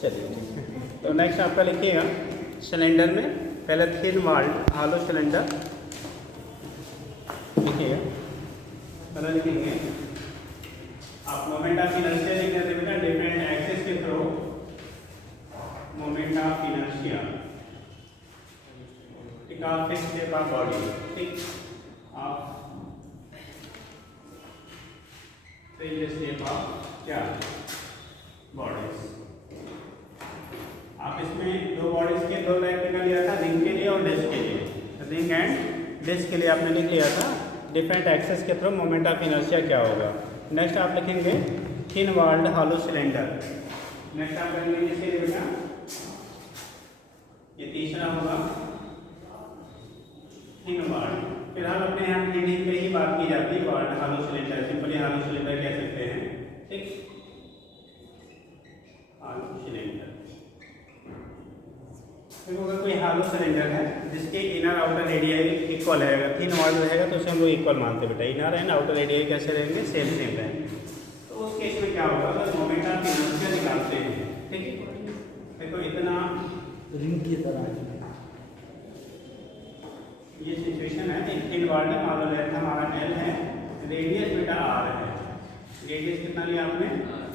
चलिए ठीक है। तो नेक्स्ट आपका लिखिएगा सिलेंडर में पहले थिन वाल्ड हालो सिलेंडर लिखिएगा। पहले लिखेंगे आप मोमेंट ऑफ इनर्शिया लिख देते बेटा डिफरेंट एक्सिस के थ्रू मोमेंट ऑफ इनर्शिया ठीक है फिक्स शेप ऑफ बॉडी ठीक ऑफ चेंज शेप ऑफ क्या बॉडीज। आप इसमें दो बॉडीज के दो टाइप का लिया था रिंग के लिए और डिस्क के लिए। रिंग एंड डिस्क के लिए आपने लिख लिया था डिफरेंट एक्सेस के थ्रू मोमेंट ऑफ इनर्शिया क्या होगा। नेक्स्ट आप लिखेंगे thin walled hollow cylinder. Next आप करेंगे इसके लिए बेटा ये तीसरा होगा थिन वाल्ड। फिलहाल अपने यहाँ थिनिंग पे ही बात की जाती है walled hollow cylinder simply hollow cylinder कह सकते हैं ठीक हॉलो सिलेंडर। देखो अगर कोई हालो सिलेंडर है जिसके इनर आउटर रेडियस इक्वल है अगर थिन वाल्ड रहेगा तो उसे हम लोग इक्वल मानते बेटा। इनर एंड आउटर रेडियस कैसे रहेंगे सेम सेम रहेंगे। तो उस केस में क्या होगा अगर मोमेंट ऑफ इनर्शिया निकालते हैं ठीक है। देखो इतना रिंग की तरह ये सिचुएशन है एक थिन वाल्ड है मान लो लेंथ हमारा L है रेडियस बेटा R है। रेडियस कितना लिया आपने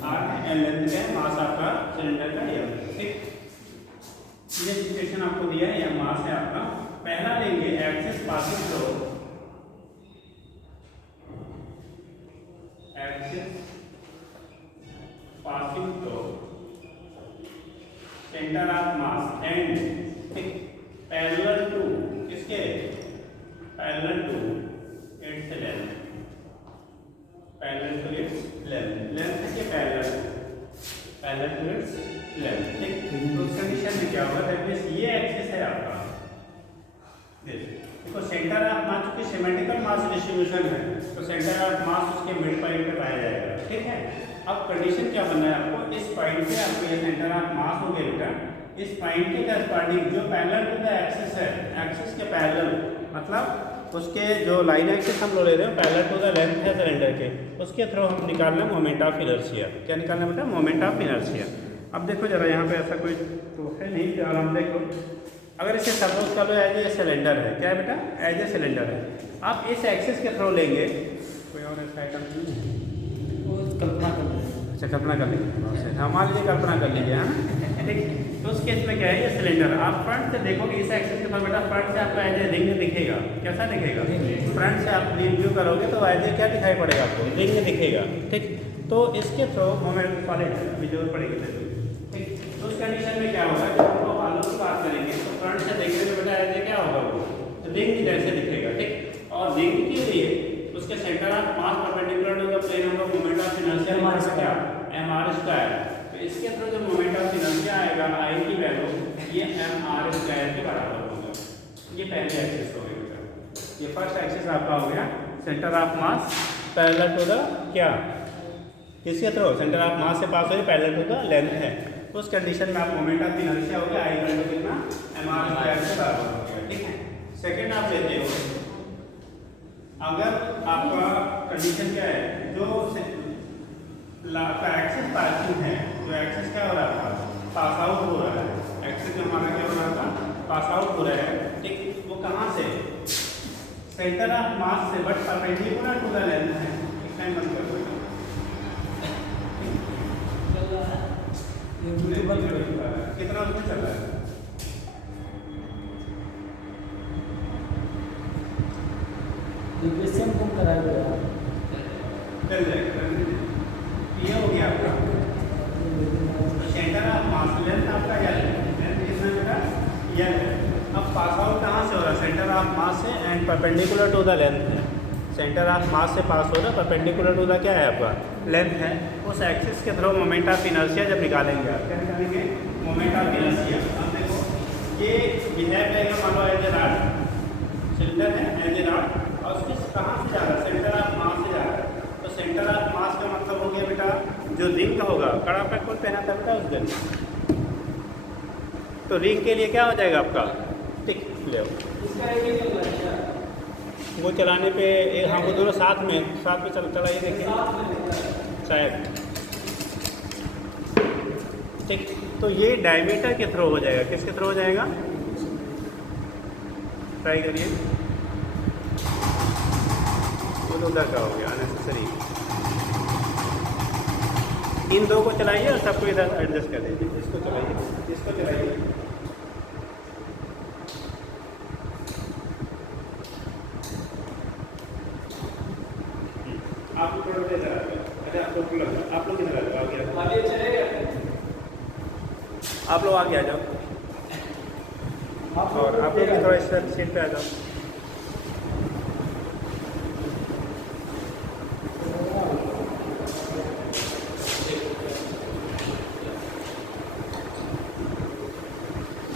R है L लेंथ है मास आपका सिलेंडर का M ठीक। ये सिचुएशन आपको दिया है या मास है आपका। पहला लेंगे axis passing through axis passing through centre of mass and parallel to किसके parallel to its length parallel to its length length के पैरेलल टू इट्स लेंथ ठीक। तो उस कंडीशन में क्या होगा दैट मींस ये एक्सिस है आपका देखो सेंटर ऑफ मास की सिमेट्रिकल मास डिस्ट्रीब्यूशन है तो सेंटर ऑफ मास उसके मिड पॉइंट पे पाया जाएगा ठीक है। अब कंडीशन क्या बनना है आपको इस पॉइंट पे आपको ये सेंटर ऑफ मास हो गया बेटा इस पॉइंट के करस्पॉन्डिंग जो पैरेलल टू द एक्सिस है एक्सिस के पैरेलल मतलब उसके जो लाइन एक्सिस हम लोग ले रहे हैं पैरेलल टू द लेंथ है सिलेंडर के उसके थ्रू हम निकाल रहे हैं मोमेंट ऑफ इनर्शिया। क्या निकालना बेटा मोमेंट ऑफ इनर्शिया। अब देखो जरा यहाँ पे ऐसा कोई तो है नहीं और हम देखो अगर इसे सपोज कर लो एज ए सिलेंडर है क्या है बेटा एज ए सिलेंडर है। आप इस एक्सिस के थ्रू लेंगे कोई और ऐसा आइटम कल्पना कर अच्छा कल्पना कर लीजिए मान लीजिए कल्पना कर लीजिए है ठीक। तो उस केस में क्या है ये सिलेंडर आप फ्रंट से देखोगे इस एक्सिस के थ्रू बेटा फ्रंट से आपको एज ए रिंग दिखेगा। कैसा दिखेगा फ्रंट से आप रिव्यू करोगे तो एज ए क्या दिखाई पड़ेगा आपको रिंग दिखेगा ठीक। तो इसके थ्रू मोमेंट सॉलिड अभी जरूरत पड़ेगी ठीक। तो उस कंडीशन में क्या होगा जब हम लोग हालो की बात करेंगे तो फ्रंट से देखने में बेटा एज ए क्या होगा वो रिंग जैसे दिखेगा ठीक। और रिंग के लिए उसके centre of mass perpendicular to the plane हम लोग मोमेंट ऑफ इनर्शिया निकालना क्या mr²। तो इसके थ्रू जो मोमेंट ऑफ इनर्शिया आएगा I की वैल्यू ये mr² के बराबर होगा। ये पहले एक्सिस हो गया बेटा ये फर्स्ट एक्सिस आपका हो गया centre of mass parallel to the क्या किसके थ्रू सेंटर ऑफ मास से पास हो रही पैरेलल टू द लेंथ है। उस कंडीशन में आप मोमेंट ऑफ इनर्शिया हो गया I वैल्यू कितना mr² के बराबर हो गया ठीक है। सेकंड आप लेते हो अगर आपका कंडीशन क्या है जो आपका एक्सिस पासिंग है जो एक्सिस क्या हो रहा था पास आउट हो रहा है एक्सिस हमारा क्या हो रहा था पास आउट हो रहा है ठीक। वो कहाँ से सेंटर ऑफ मास से but perpendicular to the length है एक टाइम बंद कर दो कितना उसमें चल रहा है रिक्वेशन कम कराया गया चल जाएगा ये हो गया आपका। तो सेंटर ऑफ मास लेंथ आपका L लेंथ कितना बेटा L है। अब पास आउट कहाँ से हो रहा है सेंटर ऑफ मास से and perpendicular to the length है। सेंटर ऑफ मास से पास हो रहा है परपेंडिकुलर टू द क्या है आपका लेंथ है। उस एक्सिस के थ्रू मोमेंट ऑफ इनर्शिया जब निकालेंगे आप क्या निकालेंगे मोमेंट ऑफ इनर्शिया। अब देखो ये बिहेव करेगा मान लो एज ए रॉड सिलेंडर है एज ए रॉड और उसके कहाँ से जा रहा है सेंटर ऑफ मास से जा रहा है। तो सेंटर ऑफ मास का मतलब हो गया बेटा जो रिंग होगा कड़ा पे कौन पहना था बेटा उस दिन तो रिंग के लिए क्या हो जाएगा आपका टिक ले वो चलाने पे हाँ वो दोनों साथ में चलाइए देखिए शायद ठीक, तो ये डायमीटर के थ्रू हो जाएगा, किसके थ्रू हो जाएगा? ट्राई करिए। वो उधर का हो गया अननेसेसरी। इन दो को चलाइए और सबको इधर एडजस्ट कर दीजिए। इसको चलाइए, इसको चलाइए। आप लोग थोड़ा इधर आ जाओ। अच्छा आप लोग इधर आ जाओ, आगे चलेगा। आप लोग आगे आ जाओ और आप लोग थोड़ा इस सीट पे आ जाओ।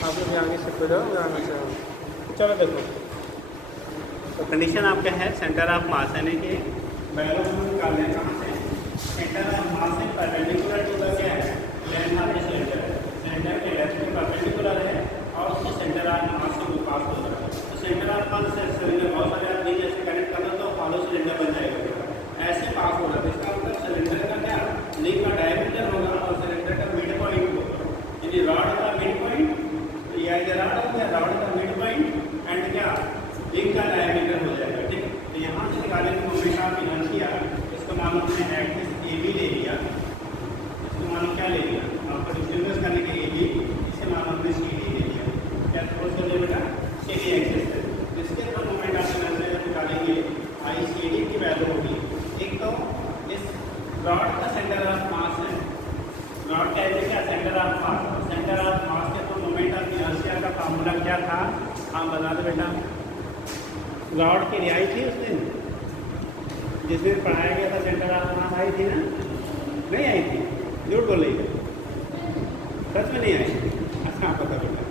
आप लोग आगे शिफ्ट हो जाओ, आराम से। चलो देखो, तो कंडीशन आपका है सेंटर ऑफ मास यानी कि बैलों को निकालने कहाँ से? सेंटर ऑफ मास से परपेंडिकुलर टू द क्या है? लेंथ ऑफ द सिलेंडर है। सिलेंडर के लेंथ के परपेंडिकुलर है और उसके सेंटर ऑफ मास से वो पास हो रहा है। तो सेंटर ऑफ मास से सिलेंडर बहुत सारे आप नहीं जैसे कनेक्ट कर दो तो हॉलो सिलेंडर बन जाएगा, ऐसे पास हो रहा है। इसका मतलब सिलेंडर का क्या लिंक का डायमीटर होगा और सिलेंडर का मिड पॉइंट होगा, यानी रॉड का मिड पॉइंट, तो यह रॉड हो गया, रॉड का मिड पॉइंट एंड क्या लिंक का डायमीटर हो जाएगा। ठीक, तो यहाँ से निकालने की मोमेंट ऑफ इनर्शिया, इसको मालूम हमने एक्सिस ए बी ले लिया, इसको मालूम क्या ले लिया आपको डिस्टिंग्विश करने के लिए, इसे मालूम हमने सी डी ले लिया। क्या सपोज कर लिया बेटा? सी डी एक्सिस है, इसके थ्रू मोमेंट ऑफ इनर्शिया निकालेंगे, आई सी डी की वैल्यू होगी। एक तो इस रॉड का सेंटर ऑफ मास है, रॉड का एरिया क्या centre of mass, centre of mass के थ्रू मोमेंट ऑफ इनर्शिया का फार्मूला क्या था? आप बता दो बेटा। रॉड की रिहाई थी उस दिन, जिस दिन पढ़ाया गया था सेंटर ऑफ मास, आई थी ना? नहीं आई थी, झूठ बोल रही है, सच में नहीं आई। अच्छा आप बता बेटा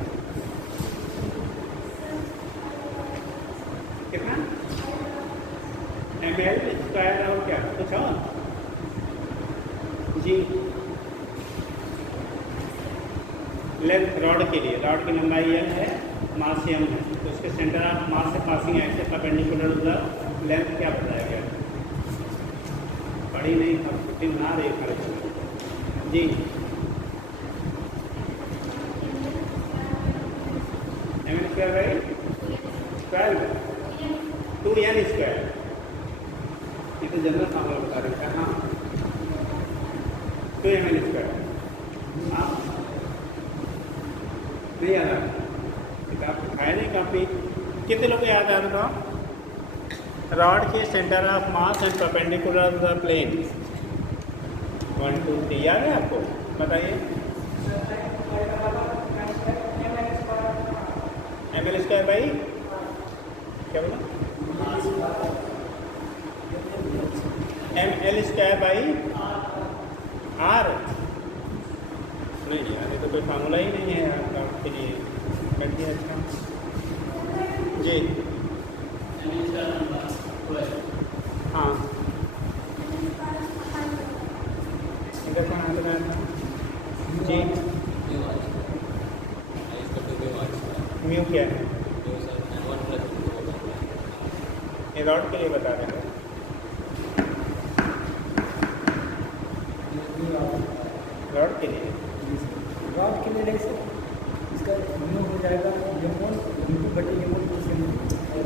कितना? ml स्क्वायर और क्या कुछ और जी? लेंथ रॉड के लिए, रॉड की लंबाई एल है, मास एम है, तो उसके सेंटर ऑफ मास से passing axis perpendicular to the length क्या बताया गया? पढ़ी नहीं था, छुट्टी ना रही खर्च जी। M N square by 2n square, ये तो जनरल फार्मूला बता रहे थे। हाँ 2ml स्क्वायर। आप नहीं याद आ किताब खाया नहीं काफ़ी? कितने लोग याद आ रहा था? रॉड के centre of mass and perpendicular the plane, 1 2 3 याद है आपको? बताइए। ml स्क्वायर बाई क्या बोला? ml square by r। नहीं यार, ये तो कोई फार्मूला ही नहीं है आपके लिए। बैठिए। अच्छा जी हाँ, इधर कौन हाथ में था जी? म्यू क्या है? ये रॉड के लिए बता रहे हैं। रॉड के लिए, रॉड के लिए नहीं सर, इसका म्यू हो जाएगा यमोन बटे यमोन।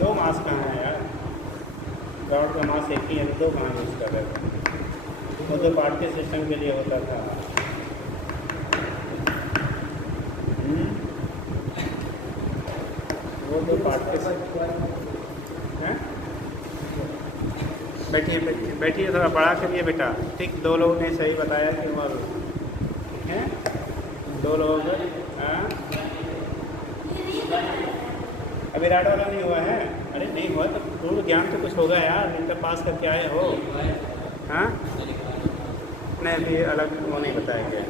दो मास कहाँ है यार? रॉड का मास एक ही है, दो कहाँ यूज़ कर रहे थे? वो तो पार्टी सिस्टम के लिए होता था। वो तो पार्टी हैं। बैठिए बैठिए बैठिए, थोड़ा बड़ा करिए बेटा। ठीक, दो लोगों ने सही बताया कि वो ठीक है, दो लोग अभी राड वाला नहीं हुआ है? अरे नहीं हुआ तो पूर्ण ज्ञान तो कुछ होगा यार, इंटर पास करके आए हो। हाँ नहीं, अभी अलग वो नहीं बताया गया।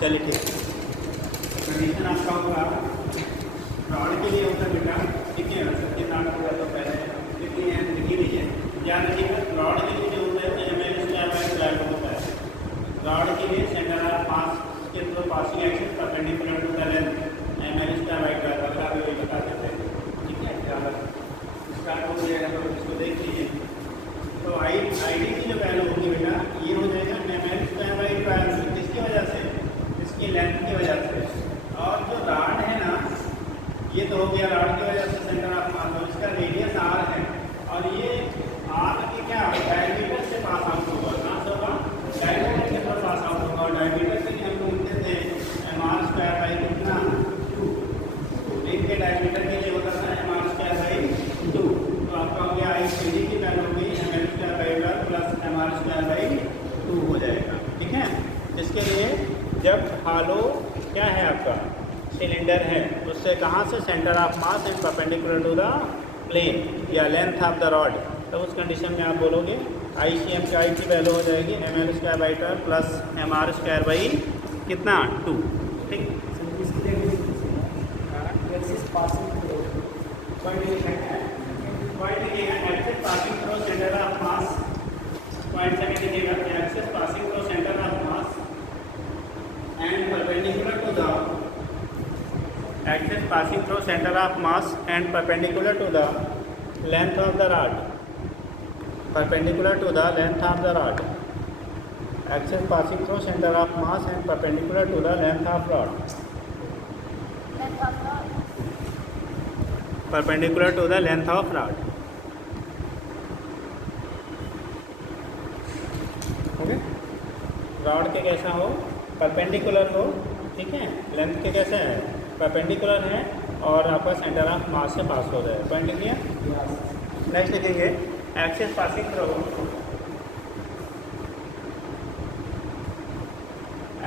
चलिए ठीक है। कंडीशन आपका होगा रॉड के लिए होता है बेटा, ठीक है? सबके नाम होगा तो पहले कितनी है लिखी नहीं है, क्या लिखिएगा? रॉड के लिए जो होता है तो ml स्क्वायर बाई स्क्वायर होता है। रॉड के लिए सेंटर ऑफ मास के through passing axis perpendicular to the length, ml square by square. अगर आप ये बता देते हैं, ठीक है? अगर स्टार्ट हो जाएगा तो इसको देख लीजिए। तो आई डी की जो वैल्यू होगी बेटा, ये हो जाएगा ml स्क्वायर बाई स्क्वायर। हो गया रॉड की वजह से सेंटर ऑफ मास, तो इसका रेडियस आर है और ये आर की क्या डायमीटर से पास आउट होगा, कहाँ से होगा डायमीटर के पास आउट होगा। और डायमीटर के लिए हम लोग लिखते थे एमआर स्क्वायर बाई कितना 2, रिंग के डायमीटर के लिए होता था एमआर स्क्वायर बाई 2। तो आपका हो गया आई सी डी की वैल्यू होगी ML square by 12 plus MR square by 2 हो जाएगा। ठीक है, इसके लिए जब हालो क्या है आपका सिलेंडर है, उससे कहाँ से centre of mass and perpendicular to the plane या लेंथ ऑफ द रॉड, तो उस कंडीशन में आप बोलोगे आई सी एम की आई की वैल्यू हो जाएगी M L square by 12 plus M R square by कितना 2। ठीक, एक्सिस पासिंग थ्रू पॉइंट लिखेगा axis passing through centre of mass, point से लिखिएगा axis passing through centre of mass and perpendicular to the axis passing through center of mass and perpendicular to the length of the rod, perpendicular to the length of the rod, axis passing through center of mass and perpendicular to the length of rod, perpendicular to the length of rod। Okay, rod के कैसा हो perpendicular हो, ठीक है, length के कैसे है perpendicular है और आपका सेंटर ऑफ मास से पास हो जाए। पॉइंट लिखिए। नेक्स्ट लिखेंगे axis passing through,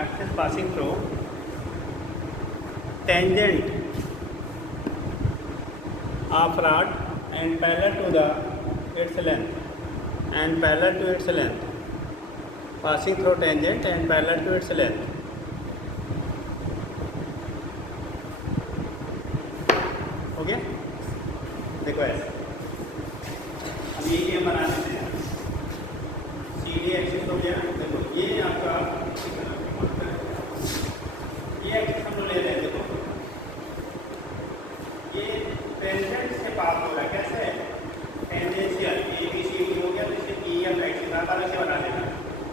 axis passing through tangent of rod and parallel to the its length and parallel to its length, passing through tangent and parallel to its length. हो गया, देखो ऐसे अब ये हम बना देते हैं सी डी एक्सिस हो गया। देखो ये आपका ये एक्सिस हम लोग ले रहे हैं, देखो ये टेंजेंट से पास हो रहा है, कैसे tangential A B C D हो गया, तो इसे ई एफ एक्सिस आता है, इसे बना देना।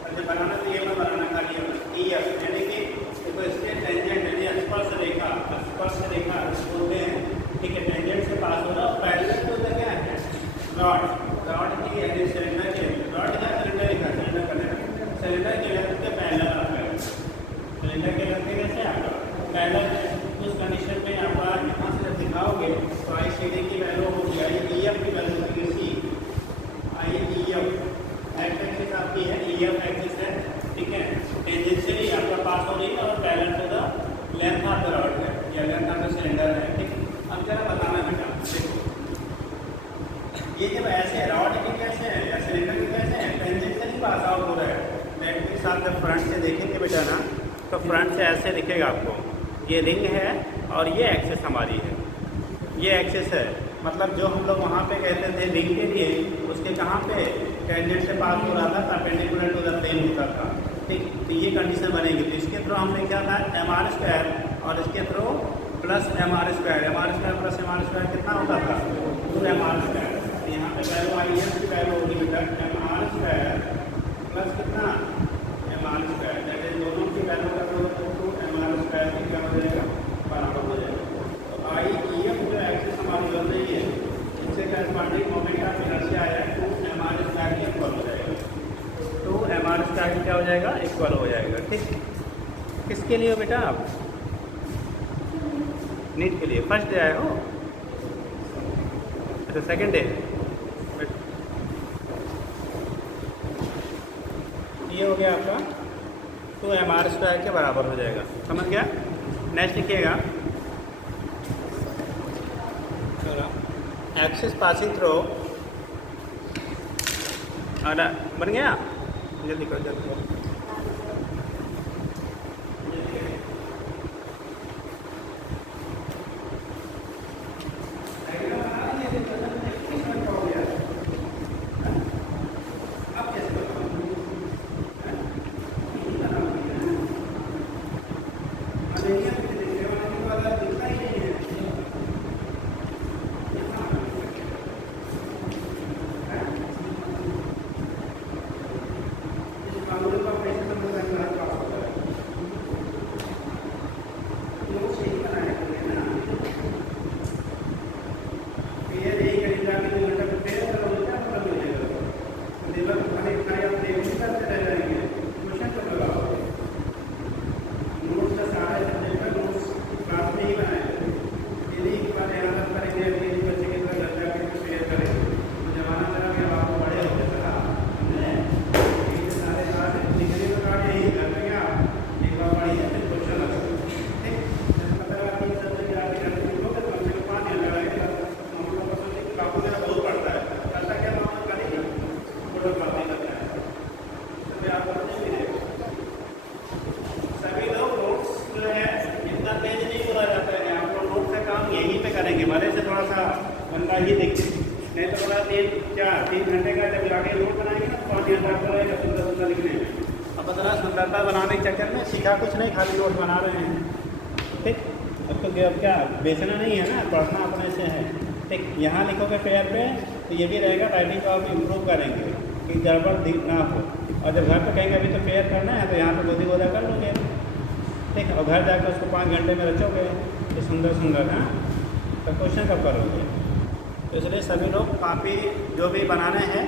अच्छा बनाना तो ये मैं बनाना खाली है ई एफ, यानी कि देखो इससे टेंजेंट यानी स्पर्श रेखा बोलते हैं, ठीक है, टेंजेंट से पास हो रहा है। पैरेलल टू द क्या है रॉड, रॉड की यानी सिलेंडर के रॉड का सिलेंडर लिखा सिलेंडर का सिलेंडर के लेंथ के पैरेलल आपका सिलेंडर के लेंथ कैसे आपका पैरेलल। उस कंडीशन में आप यहाँ से जब दिखाओगे तो आई सी डी की वैल्यू होगी आई ई एफ की वैल्यू होगी सी आई ई एफ एक्स एक्सिस आपकी है ई एफ एक्सिस है, ठीक है, टेंजेंशियली आपका पास हो रही है और parallel to the length of the rod है या लेंथ ऑफ द सिलेंडर है। ठीक, अब जरा बताना बेटा, देखो ये जब ऐसे रॉड की कैसे है या सिलेंडर की कैसे है टेंजेंशियली पास आउट हो रहा है, नेट के साथ जब फ्रंट से देखेंगे बेटा ना तो फ्रंट से ऐसे दिखेगा आपको, ये रिंग है और ये एक्सिस हमारी है, ये एक्सिस है, मतलब जो हम लोग वहाँ पे कहते थे रिंग के लिए उसके कहाँ पे टेंजेंट से पास हो रहा था परपेंडिकुलर टू द प्लेन होता था। ठीक, तो ये कंडीशन बनेगी, तो इसके थ्रू हमने क्या था एम आर स्क्वायर और इसके through plus M R square plus M R square कितना होता था 2 एम आर स्क्वायर। तो यहाँ पे वैल्यू आई एफ की वैल्यू होगी बेटा एम आर स्क्वायर प्लस कितना M R square, that is दोनों की वैल्यू का तो 2 एम आर स्क्वायर की क्या हो जाएगा बराबर हो जाएगा। तो आई ई एफ जो एक्सिस हमारी बन रही है इससे करस्पॉन्डिंग मोमेंट ऑफ इनर्शिया आया 2 एम आर स्क्वायर के इक्वल हो जाएगा, 2 एम आर स्क्वायर क्या हो जाएगा इक्वल हो जाएगा। ठीक, किसके लिए हो बेटा आप नीट के लिए फर्स्ट डे आए हो, अच्छा सेकंड डे, ये हो गया आपका 2 एम आर स्क्वायर के बराबर हो जाएगा, समझ गया। नेक्स्ट लिखिएगा एक्सिस पासिंग थ्रू, बन गया जल्दी करो जल्दी करो। ही देखिए, नहीं तो बोला 3 घंटे का जब आगे नोट बनाएंगे ना तो 5 घंटा आपको रहेगा सुंदर सुंदर लिखने में। अब बता सुंदरता बनाने के चक्कर में सीखा कुछ नहीं, खाली नोट बना रहे हैं। ठीक, अब तो क्या बेचना नहीं है ना, पढ़ना अपने से है। ठीक, यहाँ लिखोगे फेयर पे तो ये भी रहेगा, राइटिंग को आप इम्प्रूव करेंगे कि गड़बड़ ना हो। और जब घर पे कहेंगे अभी तो फेयर करना है तो यहाँ पे गोदी गोदा कर लोगे। ठीक, और घर जाकर उसको 5 घंटे में रचोगे तो सुंदर सुंदर है, तो क्वेश्चन कब करोगे। तो इसलिए सभी लोग कॉपी जो भी बनाने हैं,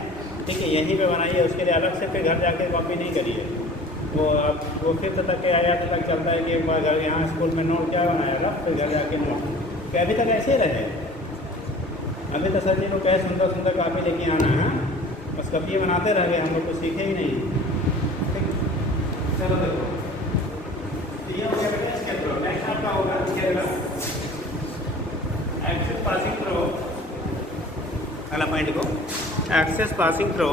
ठीक है, यहीं पे बनाइए, उसके लिए अलग से फिर घर जाके कॉपी नहीं करिए। वो 5th तक के 8th तक चलता है कि एक बार घर यहाँ स्कूल में नोट क्या बनाएगा, फिर घर जाके नोट, क्या अभी तक ऐसे ही रहे। अभी तो सर जी लोग कहे सुंदर सुंदर कॉपी लेके आना है, बस कॉपी बनाते रह गए, हम लोग कुछ सीखे ही नहीं। ठीक, चलो देखो ये हो गया बेटा स्केच थ्रो। नेक्स्ट आपका होगा एक्सेस पासिंग थ्रो, अगला पॉइंट को axis passing through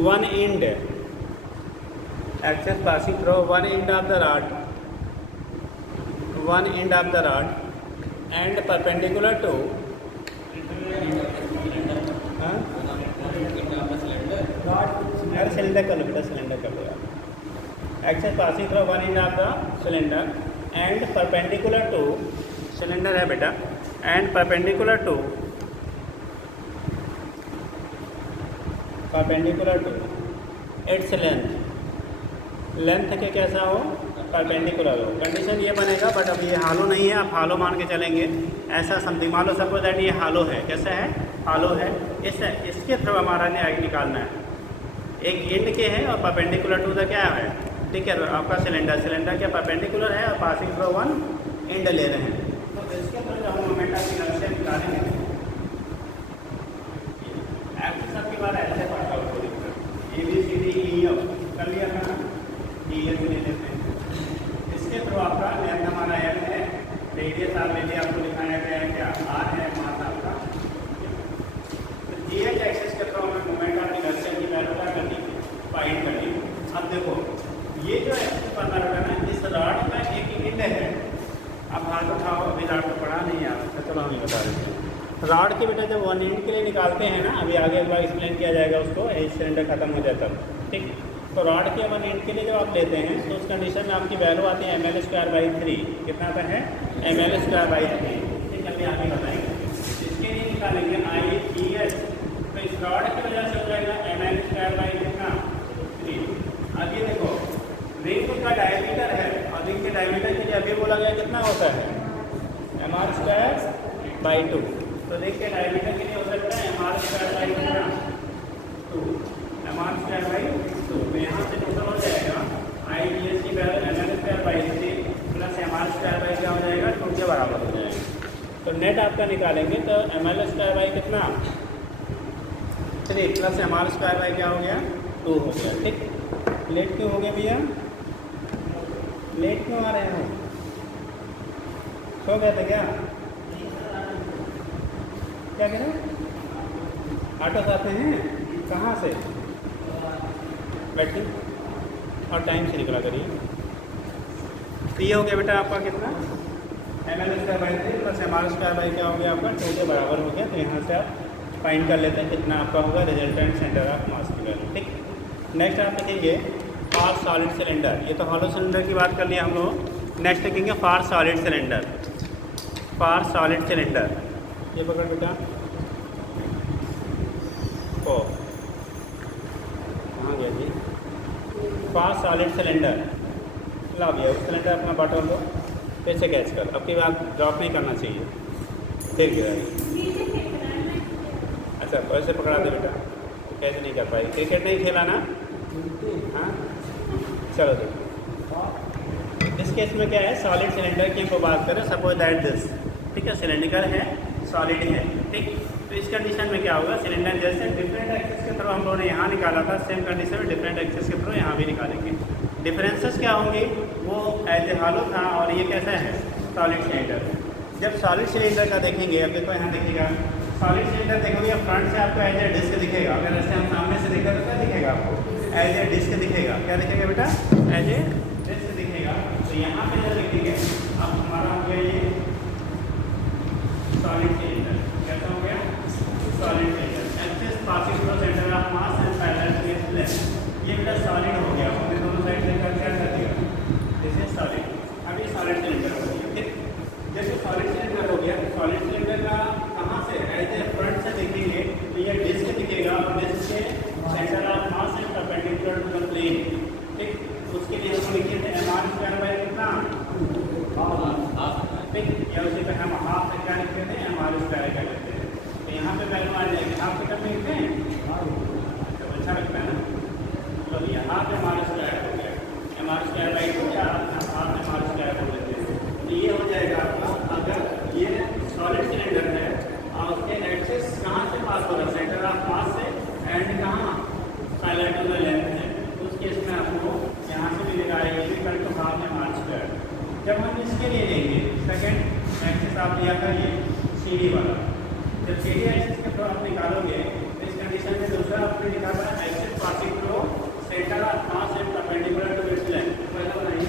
one end, axis passing through one end of the rod, one end of the rod and perpendicular to cylinder कर लो बेटा, सिलेंडर कर लो यार। Axis passing through one end of the cylinder and perpendicular to, cylinder है बेटा, and perpendicular to its length के कैसा हो, परपेंडिकुलर हो। कंडीशन ये बनेगा, बट अब ये हालो नहीं है, आप हालो मान के चलेंगे। ऐसा समथिंग मान लो सपोज दैट ये हालो है, कैसा है, हालो है। इसके थ्रू हमारा निकालना है, एक एंड के है और परपेंडिकुलर टू द क्या है, ठीक है, आपका सिलेंडर क्या परपेंडिकुलर है और पासिंग थ्रू वन एंड ले रहे हैं। तो इसके थ्रू जो हम मोमेंट ऑफ इनर्शिया निकालेंगे, एक्सेस आपकी बात ऐसे पढ़ता हो, ABCDEF कर लिया था ना, EF ले लेते हैं। इसके थ्रू आपका लेंथ हमारा L है, रेडियस आप ले लिया, आपको दिखाया गया है क्या, R है मास आपका। तो GH एक्सिस के थ्रू हमें मोमेंट ऑफ इनर्शिया की वैल्यू क्या करनी है, फाइंड करनी। अब देखो ये जो एक्सिस पता लगा ना, इस रॉड का एक एंड है। अब हाथ उठाओ, अभी रॉड को पढ़ा नहीं है, चलो हम बता देते हैं। रॉड के बेटा जब वन एंड के लिए निकालते हैं ना, अभी आगे एक बार एक्सप्लेन किया जाएगा उसको, सिलेंडर खत्म हो जाता है। ठीक, तो रॉड के वन एंड के लिए जब आप लेते हैं तो उस कंडीशन में आपकी वैल्यू आती है ml²/3। कितना आता है, ml²/3। ठीक, अभी आगे बताएंगे। इसके लिए निकालेंगे IES, तो इस रॉड की वजह से हो जाएगा ml²/3। अब ये देखो रिंग का डायमीटर है, और रिंग के डायमीटर के लिए अभी बोला गया कितना होता है, mr²/2। तो रिंग के डायमीटर के लिए हो सकता है mr²/2, mr²/2। तो यहाँ से टोटल हो जाएगा IES की वैल्यू ml²/3 प्लस mr² क्या हो जाएगा, 2 के बराबर हो जाएगा। तो नेट आपका निकालेंगे तो ml² कितना, 3 प्लस mr² क्या हो गया, 2 हो गया। ठीक, लेट क्यों हो गया भैया, लेट क्यों आ रहे हो, सो गए थे क्या, क्या कह रहे हैं, ऑटो से आते हैं, कहाँ से, बैठिए और टाइम से निकला करिए। तो ये हो गया बेटा आपका कितना, ml² प्लस mr² क्या हो गया आपका, 2 के बराबर हो गया। तो यहाँ से आप फाइंड कर लेते हैं कितना आपका होगा रिजल्टेंट सेंटर ऑफ मास की वैल्यू। ठीक, नेक्स्ट आप लिखेंगे फार सॉलिड सिलेंडर। ये तो हॉलो सिलेंडर की बात कर लिया हम लोग। नेक्स्ट लिखेंगे फार सॉलिड सिलेंडर, फार सॉलिड सिलेंडर। ये पकड़ बेटा, ओ कहाँ गया जी, फार सॉलिड सिलेंडर। ला भैया उस सिलेंडर अपना बटन लो, फिर से कैच कर, अब की बात ड्रॉप नहीं करना चाहिए, फिर गिरा। अच्छा वैसे पकड़ा दे बेटा, तो कैच नहीं कर पाई, क्रिकेट नहीं खेला ना, हाँ चलो देखो। इस केस में क्या है, सॉलिड सिलेंडर की हमको बात करें, सपोज दैट दिस, ठीक है, सिलेंडर है, सॉलिड है। ठीक, तो इस कंडीशन में क्या होगा, सिलेंडर जैसे डिफरेंट एक्सिस के थ्रू हम लोगों ने यहाँ निकाला था, सेम कंडीशन में डिफरेंट एक्सिस के थ्रू यहाँ भी निकालेंगे। डिफरेंसेस क्या होंगे, वो एज ए हालो था और ये कैसा है, सॉलिड सिलेंडर। जब सॉलिड सिलेंडर का देखेंगे, अब देखो यहाँ देखिएगा, सॉलिड सिलेंडर देखोगे फ्रंट से आपको एज ए डिस्क दिखेगा, अगर ऐसे हम सामने से देखें तो क्या दिखेगा आपको, एज ए डिस्क दिखेगा। क्या दिखेगा बेटा, एज ए डिस्क दिखेगा। तो यहाँ पे जब देखेंगे, अब हमारा हो गया ये solid cylinder, M R square by 2 या हाफ एम आर स्क्वायर बोल देते हैं। तो ये हो जाएगा आपका, अगर ये सॉलिड सिलेंडर है और उसके एक्सेस कहाँ से पास हो रहा है, सेंटर ऑफ मास से, एंड कहाँ साइलेंटर लेंथ है, तो उस केस में आपको यहाँ से मिलेगा ये equal to half M R square. जब हम इसके लिए लेंगे सेकेंड एक्सेस आप लिया था ये सी डी वाला, जब सी डी एक्सेस के थ्रू आप निकालोगे तो इस कंडीशन में दूसरा आपने निकाला axis passing through centre of mass and perpendicular to its length. पहला बनाइए,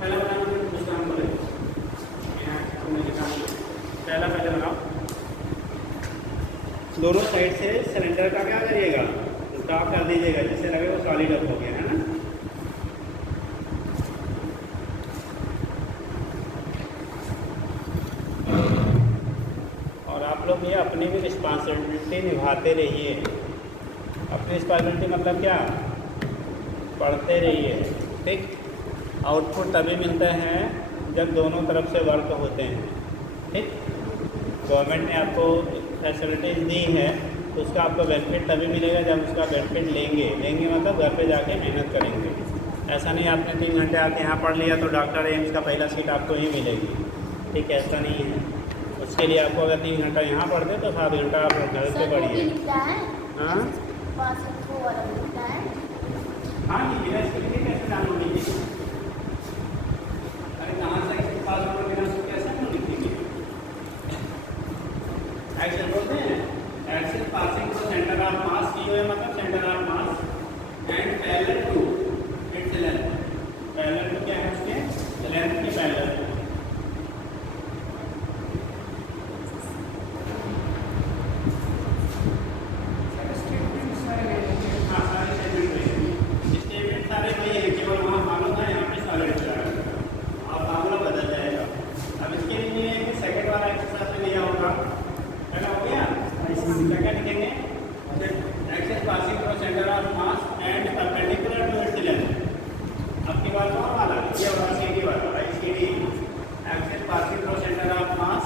पहला बनाना फिर दूसरा हम बोले पहला पहले बनाओ। दोनों साइड से सिलेंडर का क्या करिएगा, स्टॉप कर दीजिएगा, जिससे लगे वो सॉलिड अप हो गया है ना। और आप लोग ये अपनी भी रिस्पॉन्सिबिलिटी निभाते रहिए। अपनी रिस्पॉन्सिबिलिटी मतलब क्या, पढ़ते रहिए, ठीक। आउटपुट तभी मिलते हैं जब दोनों तरफ से वर्क होते हैं, ठीक। गवर्नमेंट ने आपको फैसिलिटीज़ दी है तो उसका आपको बेनिफिट तभी मिलेगा जब उसका बेनिफिट लेंगे मतलब घर पे जाके मेहनत करेंगे। ऐसा नहीं आपने 3 घंटे आके यहाँ पढ़ लिया तो डॉक्टर एम्स का पहला सीट आपको ही मिलेगी, ठीक है, ऐसा नहीं है। उसके लिए आपको अगर 3 घंटा यहाँ पढ़ते तो 7 घंटा आप घर से पढ़िए। हाँ हाँ जी, इसके लिए कैसे जानू लीजिए, अरे कहाँ से पास हो बिना कैसे हम लिखेंगे। एक्सेल बोलते हैं, axis passing to centre of mass, C है मतलब centre of mass and parallel to its length. Parallel to क्या है, उसके लेंथ के पैरेलल। हाँ सारे स्टेटमेंट सारे वही है, केवल वहाँ मालूम था, यहाँ पे सॉलिड चला गया और मामला बदल जाएगा। अब इसके लिए सेकंड वाला एक्सरसाइज में लिया होगा, पहला हो गया, सेकंड लिखेंगे axis passing through centre of mass and perpendicular to its length. अब की बात कौन वाला, ये वाला सीडी वाला, C D axis passing through centre of mass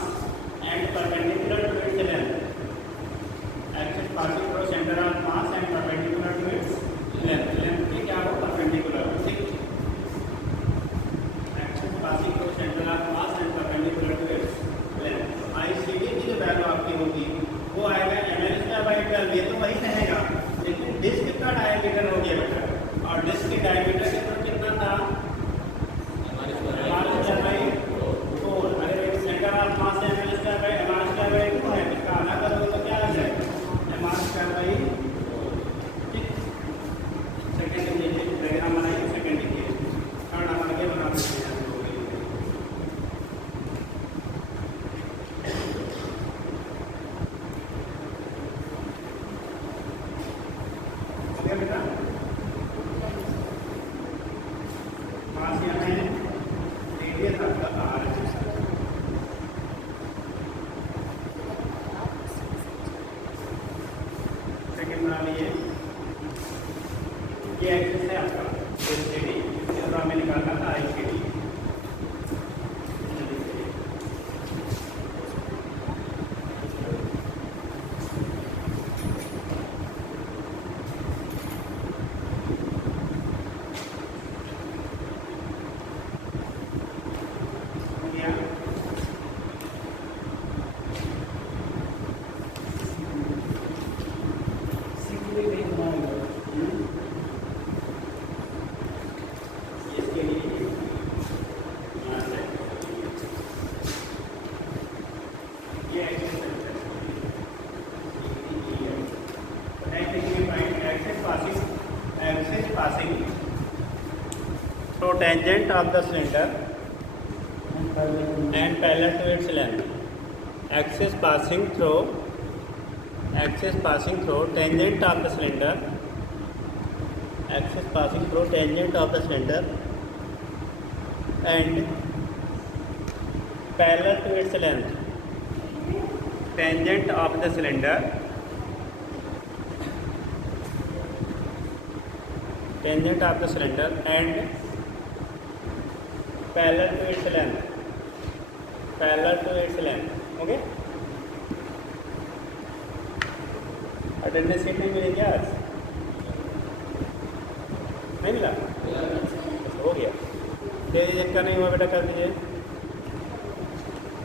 and perpendicular to its length. Axis passing through centre of mass and perpendicular to its length. Length की क्या हो, परपेंडिकुलर, ठीक। Axis passing through centre of mass and perpendicular to its length. I C D की जो value आपकी होगी वो आएगा एमएल स्क्वायर बाई 12। ये तो वही रहेगा, लेकिन डिस्क का डायमीटर हो गया बेटा, और डिस्क के डायमीटर के तरफ कितना था, एमआर स्क्वायर बाई 4। अरे सेंटर ऑफ मास से ML square by MR square by 2 है, इसका आधा करोगे तो क्या आ जाएगा, एमआर स्क्वायर बाई, ठीक। सेकंड लिखिए, डायग्राम बनाइए, सेकंड लिखिए, थर्ड हम आगे बना सकते हैं। बेटा मास यहाँ है, रेडियस आपका आर है। सेकंड बना लिए, ये एक्सेस है आपका एससीडी, इसका हमें निकालना था ICD. So tangent of the cylinder and parallel to its length. Axis passing through tangent of the cylinder. Axis passing through tangent of the cylinder and parallel to its length. Tangent of the cylinder. Tangent of the cylinder and parallel to its length. Parallel to its length. Okay. Attendance seat नहीं मिलेगी आज, नहीं मिला? हो गया। फिर जिनका नहीं हुआ बेटा कर दीजिए,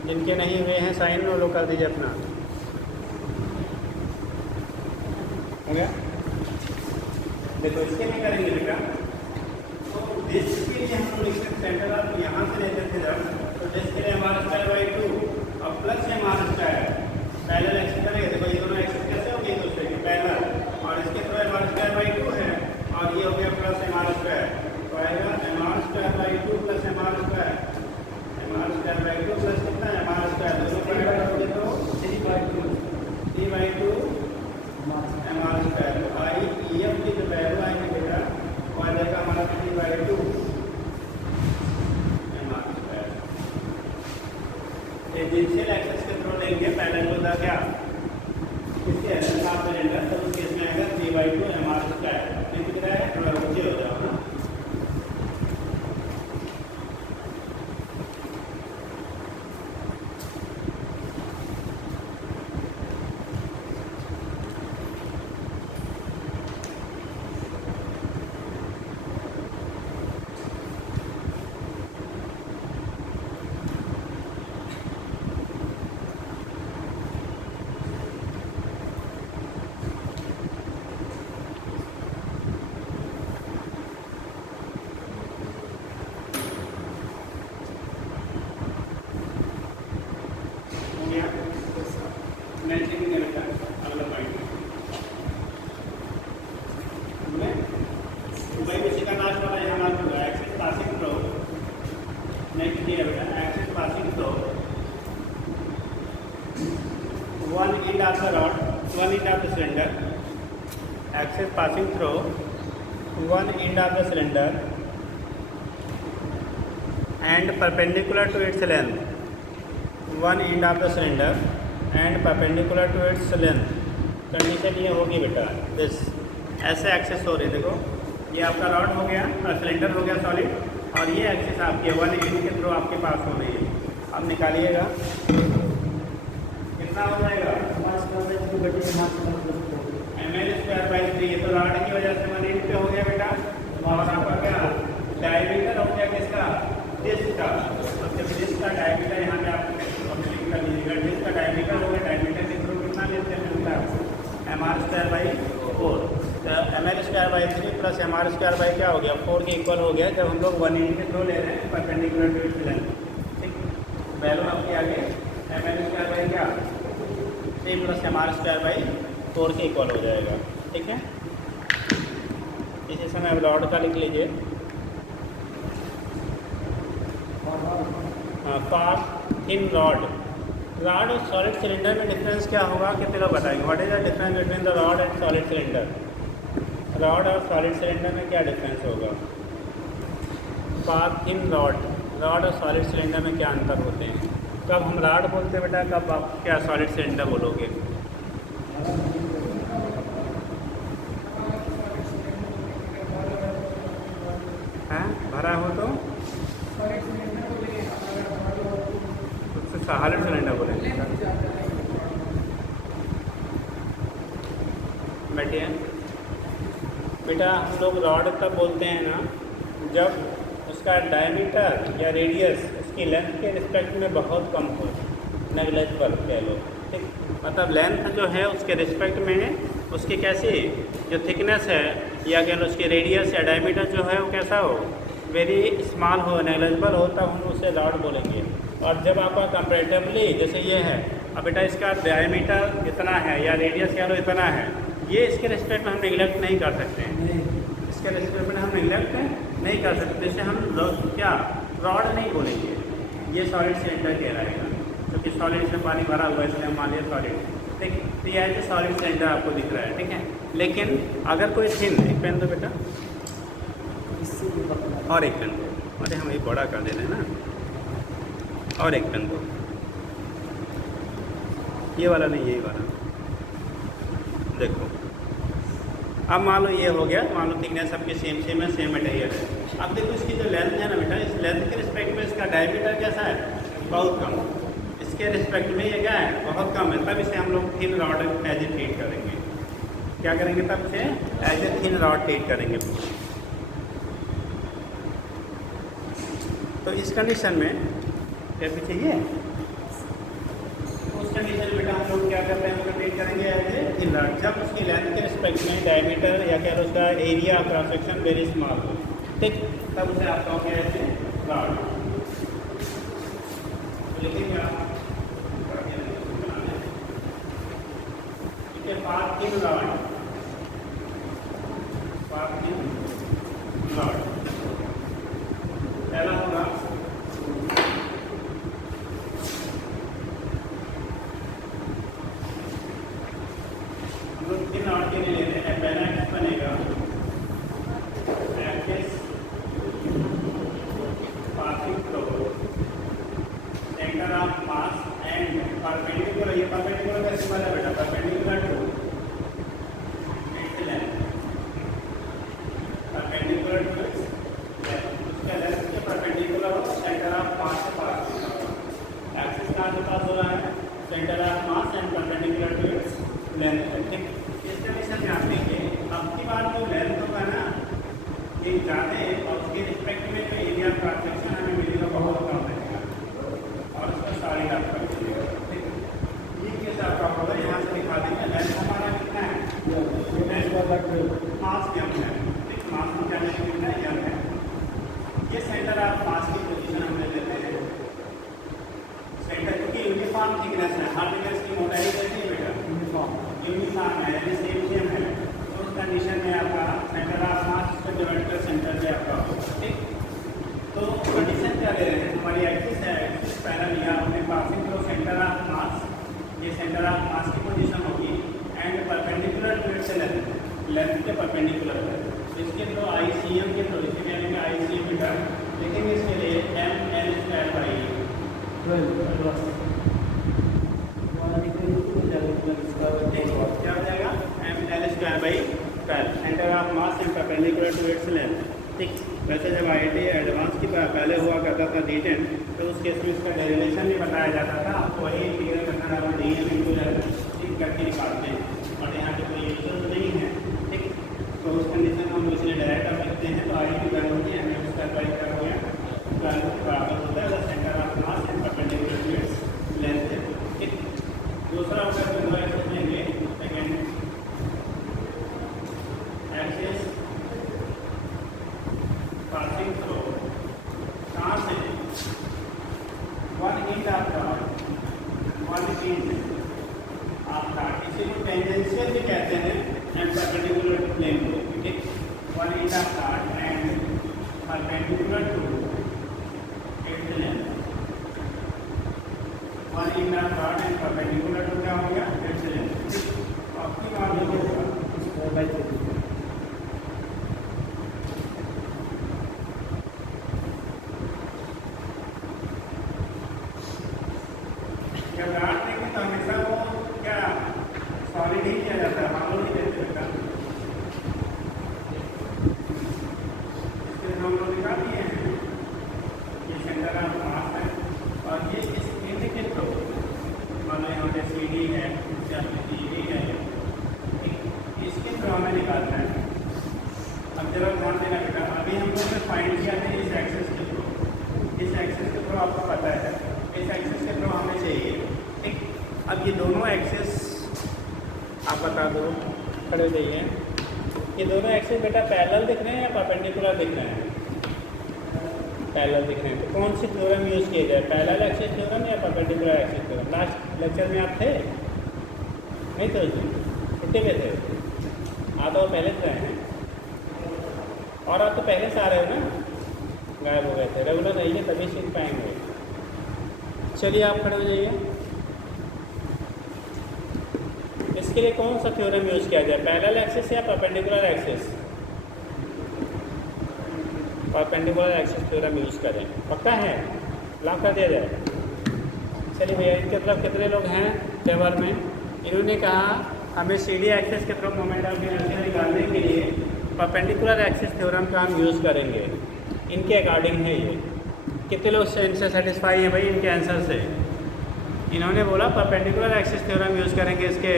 जिनके नहीं हुए हैं साइन वो लोग कर दीजिए अपना। हो गया? देखो इसके लिए करेंगे बेटा, तो डिस्क के लिए हम लोग लिखते सेंटर आप यहाँ से लेते थे जब, तो डिस्क के लिए हमारा स्क्वायर बाई 2 और प्लस है हमारा स्क्वायर पैरेलल एक्सेस करेंगे। देखो ये दोनों एक्सेस कैसे होंगे एक दूसरे के पैरेलल, और इसके थ्रू हमारा स्क्वायर बाई 2 है और ये हो गया प्लस हमारा स्क्वायर, तो आएगा हमारा स्क्वायर बाई 2 प्लस हमारा स्क्वायर बाई 2 प्लस कितना है हमारा स्क्वायर, दोनों पैरेलल हो गए तो 3/2 हमारा स्क्वायर। तो आई ई एफ की जो वैल्यू आएंगे बेटा वो आ जाएगा हमारा 3/2 हमारा स्क्वायर। टेंजेंशियल एक्सेस के थ्रू लेंगे पैरेलल होता क्या किसके हाफ सिलेंडर, तो उस केस में आएगा 3/2 हमारा स्क्वायर। ये दिख रहा है, थोड़ा ऊंचे हो जाओ ना। One end of the rod, one end of the cylinder, axis passing through one end of the cylinder and perpendicular to its length, one end of the cylinder and perpendicular to its length। Condition ये होगी बेटा, this ऐसे access हो रही है। देखो ये आपका रॉड हो गया और सिलेंडर हो गया सॉलिड, और ये एक्सेस आपकी वन एंड के थ्रू आपके पास हो रही है। अब निकालिएगा कितना हो जाएगा ml/3। ये तो रॉड की वजह से वन एंड पे हो गया बेटा, और आपका क्या डायमीटर हो गया किसका, डिस्क का। जब डिस्क का डायमीटर यहाँ पे आप क्लिक कर लीजिएगा, डिस्क का डायमीटर हो गया, डायमीटर के थ्रू कितना लेते हैं मिलता है mr/4। तो ml/3 प्लस mr/4 क्या हो गया 4 के इक्वल हो गया, जब हम लोग वन एंड के थ्रू ले रहे हैं परपेंडिकुलर टू इट्स लेंथ। ठीक, वैल्यू आपके आगे ml/4 क्या 3 प्लस mr/4 के इक्वल हो जाएगा। ठीक है, इसी समय अब रॉड का लिख लीजिए। पास थिन रॉड और सॉलिड सिलेंडर में डिफरेंस क्या होगा, कितने लोग बताएंगे? What is the difference between the rod and solid cylinder? Rod और सॉलिड सिलेंडर में क्या डिफरेंस होगा? पास थिन रॉड और सॉलिड सिलेंडर में क्या अंतर होते हैं? कब हम रॉड बोलते हैं बेटा, कब आप क्या सॉलिड सिलेंडर बोलोगे? हैं भरा हो तो सॉलिड सिलेंडर बोलेंगे। बैठिए बेटा, हम लोग रॉड तब बोलते हैं ना जब उसका डायमीटर या रेडियस उसकी लेंथ के रिस्पेक्ट में बहुत कम हो, नेग्लेक्टेबल कह लो। ठीक, मतलब लेंथ जो है उसके रिस्पेक्ट में उसकी कैसी जो थिकनेस है या कह लो उसकी रेडियस या डायमीटर जो है वो कैसा हो, वेरी स्मॉल हो, नेग्लेक्टेबल हो, तब हम उसे रॉड बोलेंगे। और जब आपका कंपेरेटिवली जैसे ये है, अब बेटा इसका डायमीटर इतना है या रेडियस कह लो इतना है, ये इसके रिस्पेक्ट में हम नेग्लेक्ट नहीं कर सकते हैं, इसके रिस्पेक्ट में हम नेग्लेक्ट नहीं कर सकते। जैसे हम क्या रॉड नहीं बोलेंगे, ये सॉलिड सिलेंडर कह रहेगा क्योंकि सॉलिड से पानी भरा हुआ है, इसलिए हम मान लिया सॉलिड। ठीक, तो यह है सॉलिड सिलेंडर आपको दिख रहा है। ठीक है, लेकिन अगर कोई थिन, एक पेन दो बेटा और एक पेन दो, अरे हम ये बड़ा कर दे रहे हैं ना, और एक पेन दो, ये वाला नहीं यही वाला। देखो अब मान लो ये हो गया, मान लो थिकनेस सबकी सेम है, सेम मटेरियल है। अब देखो इसकी जो लेंथ है ना बेटा, इस लेंथ के रिस्पेक्ट में इसका डायमीटर कैसा है, बहुत कम। इसके रिस्पेक्ट में ये क्या है, बहुत कम है, तब इसे हम लोग thin rod as a treat करेंगे। क्या करेंगे तब से as a thin rod treat करेंगे। तो इस कंडीशन में क्या चाहिए, उस कंडीशन में बेटा हम लोग क्या करते हैं, उसको ट्रीट करेंगे एज ए इनलार्ज, जब उसकी लेंथ के रिस्पेक्ट में डायमीटर या क्या उसका area cross section very small हो, ठीक, तब उसे आप कहोगे एज ए लार्ज। लिखेंगे आप part in Lord, part in Lord पहला होगा हम लोग किन लॉर्ड के लिए लेते हैं, पहला एक्स बनेगा axis passing flow centre of mass and perpendicular, ये परपेंडिकुलर का सिंबल है बेटा, परपेंडिकुलर टू परपेंडिकुलर टू उसका लेंथ के परपेंडिकुलर हो, सेंटर ऑफ मास से पास एक्सिस कहाँ से पास हो रहा है, centre of mass and perpendicular to its length है, ठीक। इस कंडीशन में आप देखेंगे अब की बार जो लेंथ होगा ना ये ज़्यादा है और उसके रिस्पेक्ट में जो एरिया क्रॉस सेक्शन हमें मिलेगा बहुत कम रहेगा और उसका सारी आप कर दीजिएगा, ठीक। ये केस आपका होगा, यहाँ से दिखा देंगे लेंथ हमारा कितना है, मास यम है, ठीक, मास में क्या कितना है, यम है। ये सेंटर ऑफ मास की पोजीशन हम ले लेते हैं, सेंटर क्योंकि यूनिफॉर्म थिकनेस है, हर जगह इसकी मोटाई कैसी है बेटा, यूनिफॉर्म है यानी सेम है, तो उस कंडीशन में आपका सेंटर ऑफ मास को डिवाइड कर सेंटर से आपका होगा, ठीक। तो कंडीशन क्या ले रहे हैं, हमारी एक्सिस है, एक्सिस पहला लिया हमने passing through centre of mass, ये सेंटर ऑफ मास की पोजीशन होगी and perpendicular to its length के परपेंडिकुलर है, इसके थ्रू ICM के थ्रू, इसी में ICM मीटर लिखेंगे, इसके लिए क्या हो जाएगा, ML/12 centre of mass and perpendicular to its length, ठीक। वैसे जब IIT एडवांस की पहले हुआ करता था D10 तो उस केस में इसका डेरिवेशन भी बताया जाता था, आपको वही इंटीग्रल करना था, DM इंटू ठीक करके निकालते हैं और यहाँ पे कोई यूजर नहीं है, ठीक। तो उस कंडीशन में हम इसलिए डायरेक्ट आप लिखते हैं, तो IIT वैल्यू होती है ML/12 क्या हो गया, 12 के बराबर होता है centre of mass and perpendicular to its length है, ठीक। दूसरा होगा जो दो एक्सिस लेंगे, सेकेंड एक्सिस पासिंग थ्रू कहाँ से, वन इंच आपका इसी को टेंजेंशियल भी कहते हैं एंड परपेंडिकुलर टू प्लेन को, ठीक। वन इंच आपका and perpendicular to its length, one inch आपका एंड परपेंडिकुलर टू क्या हो गया, इट्स लेंथ, ठीक। आपकी बात होगा सॉलिड ही किया जाता है, हम लोग नहीं कहते बेटा, इसके हम लोग निकाल दिए हैं, ये सेंटर ऑफ मास है और ये इस के थ्रू मान लो यहाँ पे CD है, DD है, इसके थ्रू हमें निकालना है। अब जरा ध्यान देना बेटा, अभी हम लोग ने फाइंड किया था इस एक्सेस के थ्रू, इस एक्सेस के थ्रू आपको पता है, इस एक्सेस के थ्रू हमें चाहिए, ठीक। अब ये दोनों एक्सेस आप बता दो, खड़े हो जाइए, ये दोनों एक्सिस बेटा पैरेलल दिख रहे हैं या परपेंडिकुलर दिख रहे हैं, पैरेलल दिख रहे हैं, तो कौन सी थ्योरम यूज़ किया जाए, पैरेलल एक्सिस थ्योरम या perpendicular axis theorem. Last lecture में आप थे नहीं, तो छुट्टी पे थे, आप तो पहले से आए हैं और आप तो पहले से आ रहे हो ना, गायब हो गए थे, रेगुलर रहिए तभी सीख पाएंगे। चलिए आप खड़े हो जाइए, इसके लिए कौन सा थ्योरम यूज़ किया जाए, पैरेलल एक्सिस या perpendicular axis, perpendicular axis theorem use करें, पक्का है, लॉक कर दिया जाए। चलिए भैया, इनके तरफ कितने लोग हैं टेबल में, इन्होंने कहा हमें CD एक्सिस के थ्रू मोमेंट ऑफ इनर्शिया निकालने के लिए परपेंडिकुलर एक्सिस थ्योरम का हम यूज़ करेंगे, इनके अकॉर्डिंग है ये। कितने लोग इनसे सेटिस्फाई हैं भाई इनके आंसर से, इन्होंने बोला परपेंडिकुलर एक्सिस थ्योरम यूज़ करेंगे। इसके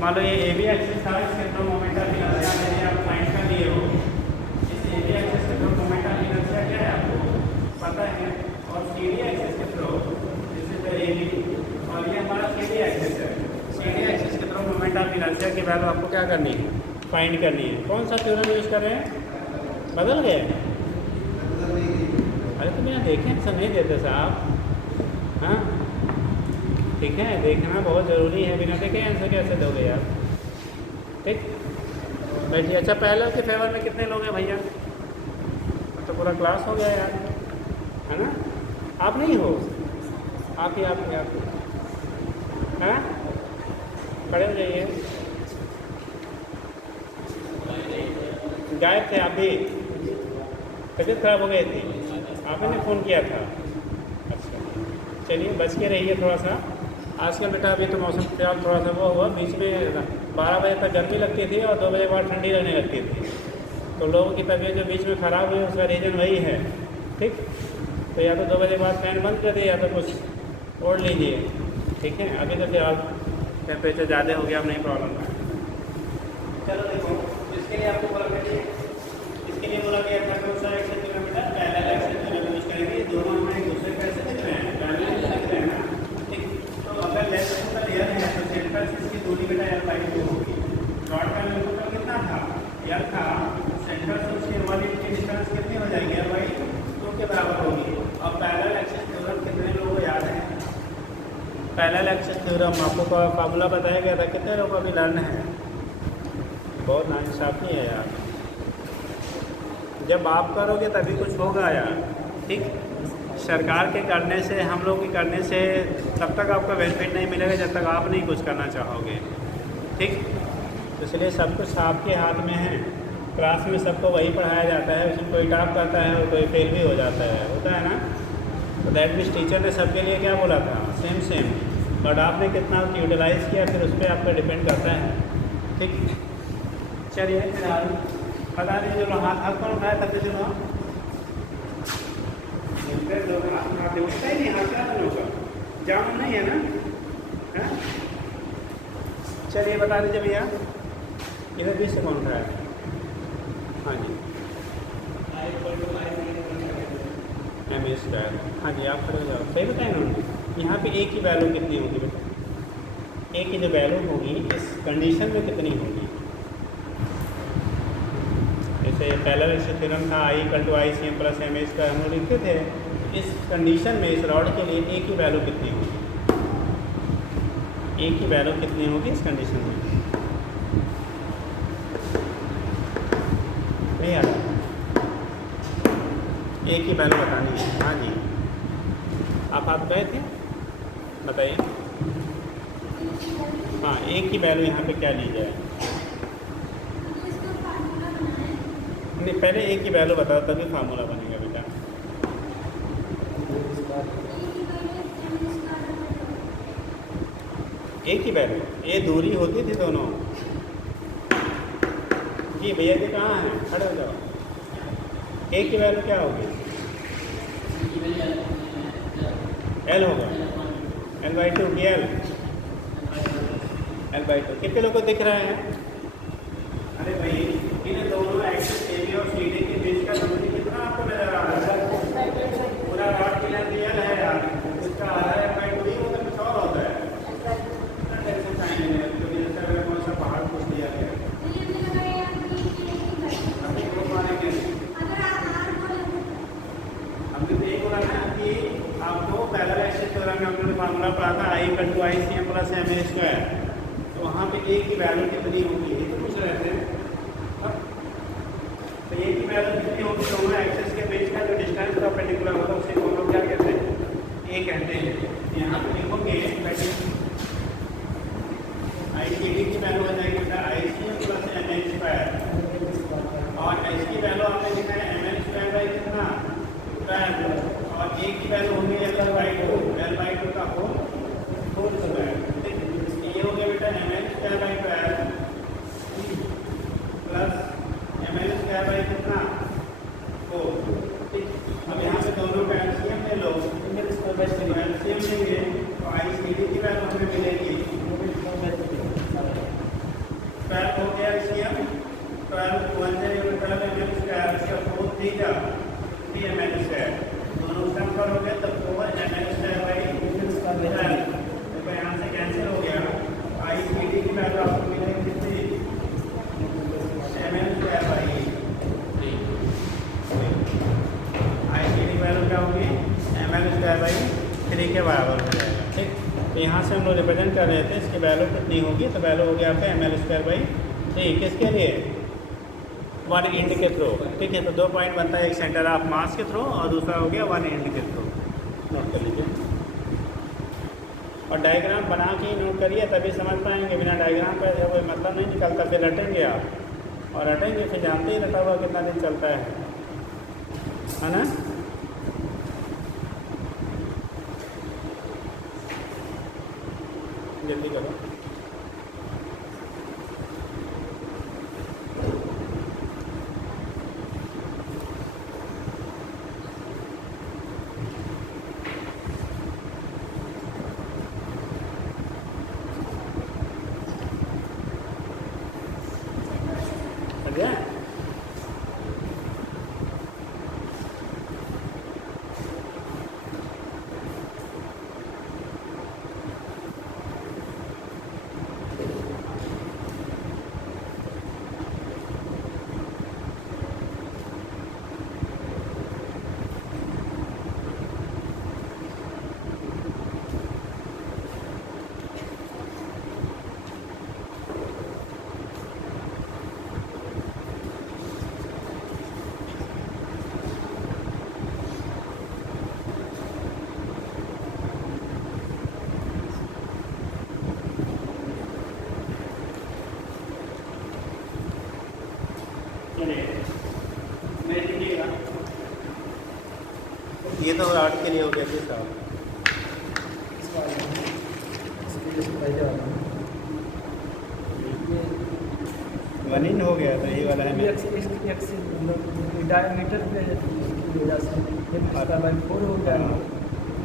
मान लो ये AB एक्सिस था, इसके थ्रू मोमेंट ऑफ इनर्शिया यदि आप फाइंड कर लिए हो, इस AB एक्सिस के थ्रू मोमेंट ऑफ इनर्शिया क्या है आपको पता है, वैल्यू आपको क्या करनी है, फाइंड करनी है। कौन सा थ्योरम यूज़ कर रहे हैं, बदल गए? अरे तो बिना देखें ऐसा नहीं देते साहब, हाँ ठीक है, देखना बहुत ज़रूरी है, बिना देखे आंसर कैसे दोगे यार। ठीक बैठिए। अच्छा पहले के फेवर में कितने लोग हैं भैया? तो पूरा क्लास हो गया यार, है ना? आप नहीं हो, आप ही हाँ खड़े हो जाइए। गायब थे आप भी, तबीयत खराब हो गई थी, आपने फ़ोन किया था। अच्छा चलिए बच के रहिए थोड़ा सा। आजकल बेटा अभी तो मौसम ख्याल थोड़ा सा वो हुआ, बीच में 12 बजे तक गर्मी लगती थी और 2 बजे बाद ठंडी लगने लगती थी, तो लोगों की तबीयत जो बीच में ख़राब हुई उसका रीज़न वही है। ठीक, तो या तो 2 बजे बाद फैन बंद कर दिए या तो कुछ ओढ़ लीजिए। ठीक है, अभी तो फिलहाल टेम्परेचर ज़्यादा हो गया, अब नहीं प्रॉब्लम है। चलो देखो, इसके लिए आपको बोला करिए, इसके लिए बोला गया था कौन सा एक्शन जो है बेटा, पैरेलल एक्शन जो यूज करेंगे। दोनों हमें एक दूसरे को ऐसे दिख रहे हैं, पैरेलल दिख रहे हैं ना। ठीक, तो अगर लेंथ का एल है तो सेंटर से इसकी दूरी बेटा l/2 होगी। रॉड का लेंथ कितना था, l था, सेंटर से उसके वाली की डिस्टेंस कितनी हो जाएगी, l/2 के बराबर होगी। अब पैरेलल एक्शन थ्योरम कितने लोगों को याद है? पैरेलल एक्शन थ्योरम आपको फार्मूला बताया गया था, कितने लोगों को अभी लर्न है? बहुत नाइंसाफ़ी है यार, जब आप करोगे तभी कुछ होगा यार। ठीक, सरकार के करने से, हम लोग के करने से तब तक आपका बेनिफिट नहीं मिलेगा जब तक आप नहीं कुछ करना चाहोगे। ठीक, इसलिए सब कुछ आपके हाथ में है। क्लास में सबको वही पढ़ाया जाता है, उसमें कोई टॉप करता है और कोई फेल भी हो जाता है, होता है ना। तो दैट मीन्स टीचर ने सबके लिए क्या बोला था, सेम, बट आपने कितना यूटिलाइज़ किया फिर उस पर आपका डिपेंड करता है। ठीक, चलिए फिलहाल बता दीजिए, चलो हाथ कौन उठाया तब से, चलो हाथ उठता ही नहीं, हाथ क्या लोगों का जाम नहीं है ना, है? चलिए बता दीजिए भैया, इधर बीच से कौन उठाया? हाँ जी m², हाँ जी आप खड़े हो जाओ। सही बताए ना उन्होंने, यहाँ पे a की वैल्यू कितनी होगी बेटा, a की जो वैल्यू होगी इस कंडीशन में कितनी होगी? जैसे पैरेलल एक्शन थ्योरम था I=ICM + ma² हम लोग लिखते थे, इस कंडीशन में इस रॉड के लिए a की वैल्यू कितनी होगी? a की वैल्यू कितनी होगी इस कंडीशन में? नहीं आ रहा, a की वैल्यू बतानी है। हाँ जी आप गए थे, बताइए। हाँ, a की वैल्यू यहाँ पे क्या ली जाए? नहीं, पहले a की वैल्यू बताओ तभी फार्मूला बनेगा बेटा। a की वैल्यू, a दूरी होती थी दोनों जी भैया जी, कहाँ हैं, खड़े हो जाओ। a की वैल्यू क्या होगी? l होगा, l/2 की l/2 कितने लोगों को दिख रहा है? अरे भाई इन दोनों एक्सिस AB और CD के बीच का दूरी कितना आपको नजर आ रहा है? पूरा रॉड की लेंथ l है यार, इसका आधा l/2 ही होता है, कुछ और होता है। टेंशन चाहिए नहीं, क्योंकि जैसे अगर कौन सा पहाड़ पूछ दिया गया अभी वो मानेंगे। अभी तो एक बोला ना कि आपको पैरेलल एक्शन थ्योरम में हमने फार्मूला पढ़ा था I=ICM + ma², तो वहाँ पे a की वैल्यू कितनी होगी ये तो पूछ रहे थे। तो a की वैल्यू कितनी होगी, दोनों एक्सिस के बीच का जो डिस्टेंस परपेंडिकुलर होगा उसे हम लोग क्या कहते हैं, a कहते हैं। यहाँ पे लिखोगे ICD की वैल्यू हो जाएगी बेटा ICM + ma², और इसकी वैल्यू आपने लिखा है ml² कितना 12, और a की वैल्यू होगी l/2 का होल स्क्वायर। ये हो गया बेटा ml² प्लस ml² कितना 4। ठीक, अब यहाँ पे दोनों का एलसीएम ले लो, एलसीएम लेंगे तो ICD की वैल्यू हमें मिलेगी 12 हो गया एलसीएम, 12 ml², इसका 4 3 ml², दोनों सम पर हो गए तब 4 ml²/12। तो यहाँ से कैंसिल हो गया, ICD की वैल्यू आपको मिलेगी कितनी, ml स्क्वायर बाई 3। ICD की वैल्यू क्या होगी, ml स्क्वायर बाई 3 के बराबर हो जाएगा। ठीक, तो यहाँ से हम लोग रिप्रेजेंट कर रहे थे इसकी वैल्यू कितनी होगी, तो वैल्यू होगी आपका ml स्क्वायर बाई 3। किसके लिए, वन एंड के थ्रू। ठीक है, तो 2 पॉइंट बनता है, एक सेंटर ऑफ मास के थ्रू और दूसरा हो गया वन एंड के थ्रू। नोट कर लीजिए और डायग्राम बना के नोट करिए, तभी समझ पाएंगे। बिना डायग्राम का कोई मतलब नहीं निकलता, फिर रटेंगे आप और रटेंगे फिर जानते ही रटा हुआ कितना दिन चलता है ना। जल्दी करो। बढ़िया। ये तो आर्ट के लिए हो गया जी साहब। वनिन हो गया था, ये वाला है डायमीटर पे इसकी वजह से हो गया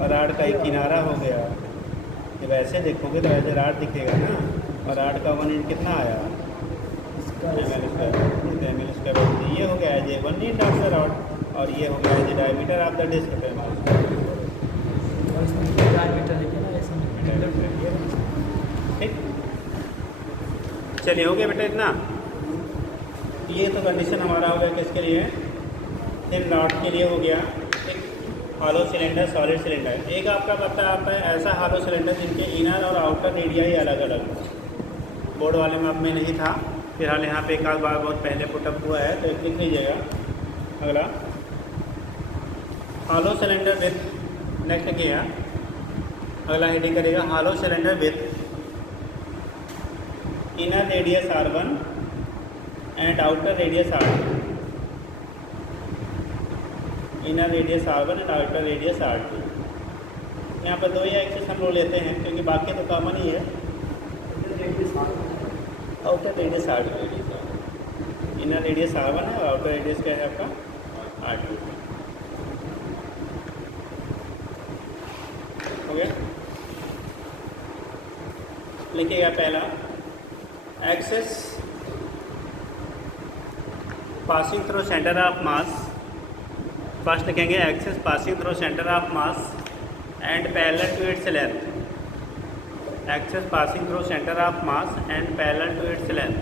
और आर्ट का एक किनारा हो गया। जब ऐसे देखोगे तो ऐसे राड दिखेगा ना, और राड का वन इंच कितना आया, ml स्क्वायर। ये हो गया as a one inch of the rod और ये हो गया as a diameter of the disc. ठीक, चलिए हो गया बेटा इतना। ये तो कंडीशन हमारा हो गया किसके लिए, थिन रॉड के लिए हो गया। एक हॉलो सिलेंडर, सॉलिड सिलेंडर। एक आपका पता आता है ऐसा हॉलो सिलेंडर जिनके इनर और आउटर एरिया ही अलग अलग, बोर्ड वाले में अब में नहीं था, फिलहाल यहाँ पे एक आध बार बहुत पहले पुटअप हुआ है, तो एक लिख लीजिएगा। अगला हॉलो सिलेंडर विथ, नेक्स्ट किया अगला हेडिंग करेगा hollow cylinder with inner radius R1 and outer radius R2। Inner radius R1 and outer radius R2। यहाँ पर दो ही एक्सिस हम लोग लेते हैं क्योंकि बाकी तो कॉमन ही है। Outer radius R2, inner radius R1 है और आउटर रेडियस क्या है आपका R2। हो गया, लिखिएगा पहला axis passing through centre of mass. First लिखेंगे axis passing through centre of mass and parallel to its length. Axis passing through centre of mass and parallel to its length.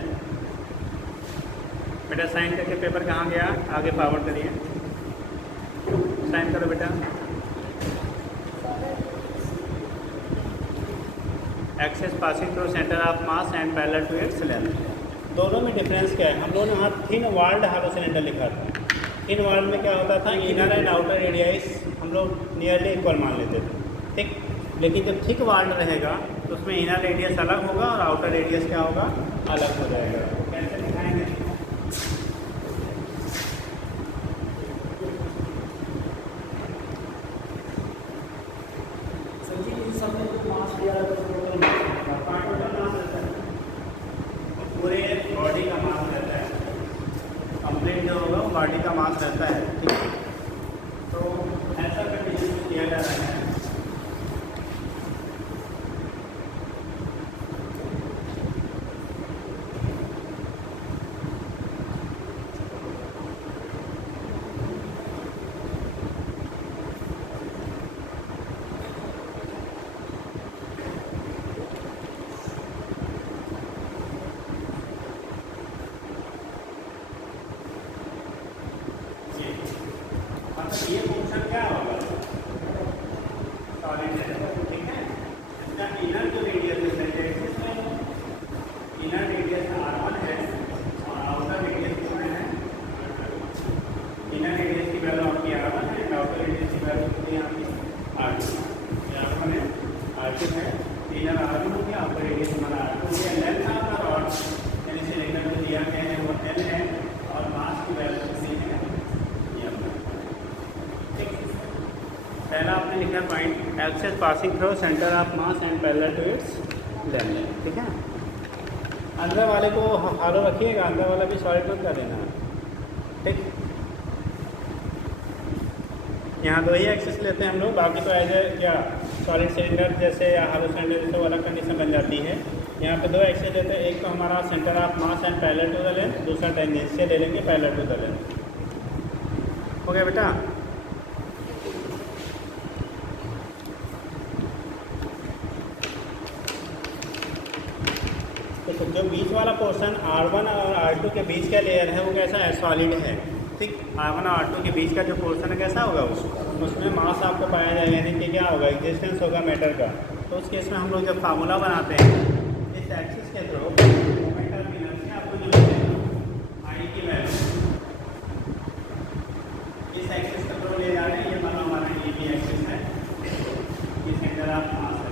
बेटा sign करके paper कहाँ गया, आगे forward करिए, sign करो बेटा। Axis passing through centre of mass and parallel to its length. दोनों में डिफरेंस क्या है, हम लोगों ने यहाँ थिन वॉल्ड हॉलो सिलेंडर लिखा था। थिन वॉल्ड में क्या होता था, इनर एंड आउटर रेडियस हम लोग नियरली इक्वल मान लेते थे। ठीक, लेकिन जब थिक वॉल्ड रहेगा तो उसमें इनर रेडियस अलग होगा और आउटर रेडियस क्या होगा, अलग हो जाएगा। कैसे दिखाएंगे, पूरे बॉडी का मास रहता है, कंप्लीट जो होगा वो बॉडी का मास रहता है। ठीक है, तो ऐसा कंडीशन किया जा रहा है। ये पोर्शन क्या होगा, सॉलिड है, ठीक है। इसका इनर जो रेडियस है एक्सिस में, इनर रेडियस R1 है और आउटर रेडियस कितना है, इनर रेडियस की वैल्यू आपकी R1 है, आउटर रेडियस की वैल्यू कितनी है आपकी R2, R1 है, R2 है, इनर R1 हो गया, आउटर रेडियस हमारा R2 हो गया। लेंथ आपका रॉड यानी सिलेंडर जो दिया गया है वो L है और मास की वैल्यू कितनी है, पहला आपने लिखा point axis passing through centre of mass and parallel to its length, ठीक है। अंदर वाले को हालो रखिएगा, अंदर वाला भी सॉलिड मत कर देना, ठीक। यहाँ दो ही एक्सेस लेते हैं हम लोग, बाकी तो एज ए क्या सॉलिड सिलेंडर जैसे या हालो सिलेंडर जैसे वो अलग कंडीशन बन जाती है। यहाँ पे दो एक्सेस लेते हैं, एक तो हमारा centre of mass and parallel to the length, दूसरा टेंजेंशियल ले लेंगे पैरेलल टू द लेंथ। हो गया बेटा। तो जो बीच वाला पोर्शन R1 और R2 के बीच का लेयर है वो कैसा है, सॉलिड है, ठीक। R1 और R2 के बीच का जो पोर्शन है कैसा होगा, उसमें मास आपको पाया जाएगा, यानी कि क्या होगा, एग्जिस्टेंस होगा मैटर का। तो उस केस में हम लोग जब फार्मूला बनाते हैं इस एक्सिस के थ्रू मोमेंट ऑफ इनर्शिया आपको जो मिलेगा I की वैल्यू इस एक्सिस के थ्रू ले जा रहे हैं, ये मानो हमारा ये भी एक्सिस है, ये सेंटर ऑफ मास है।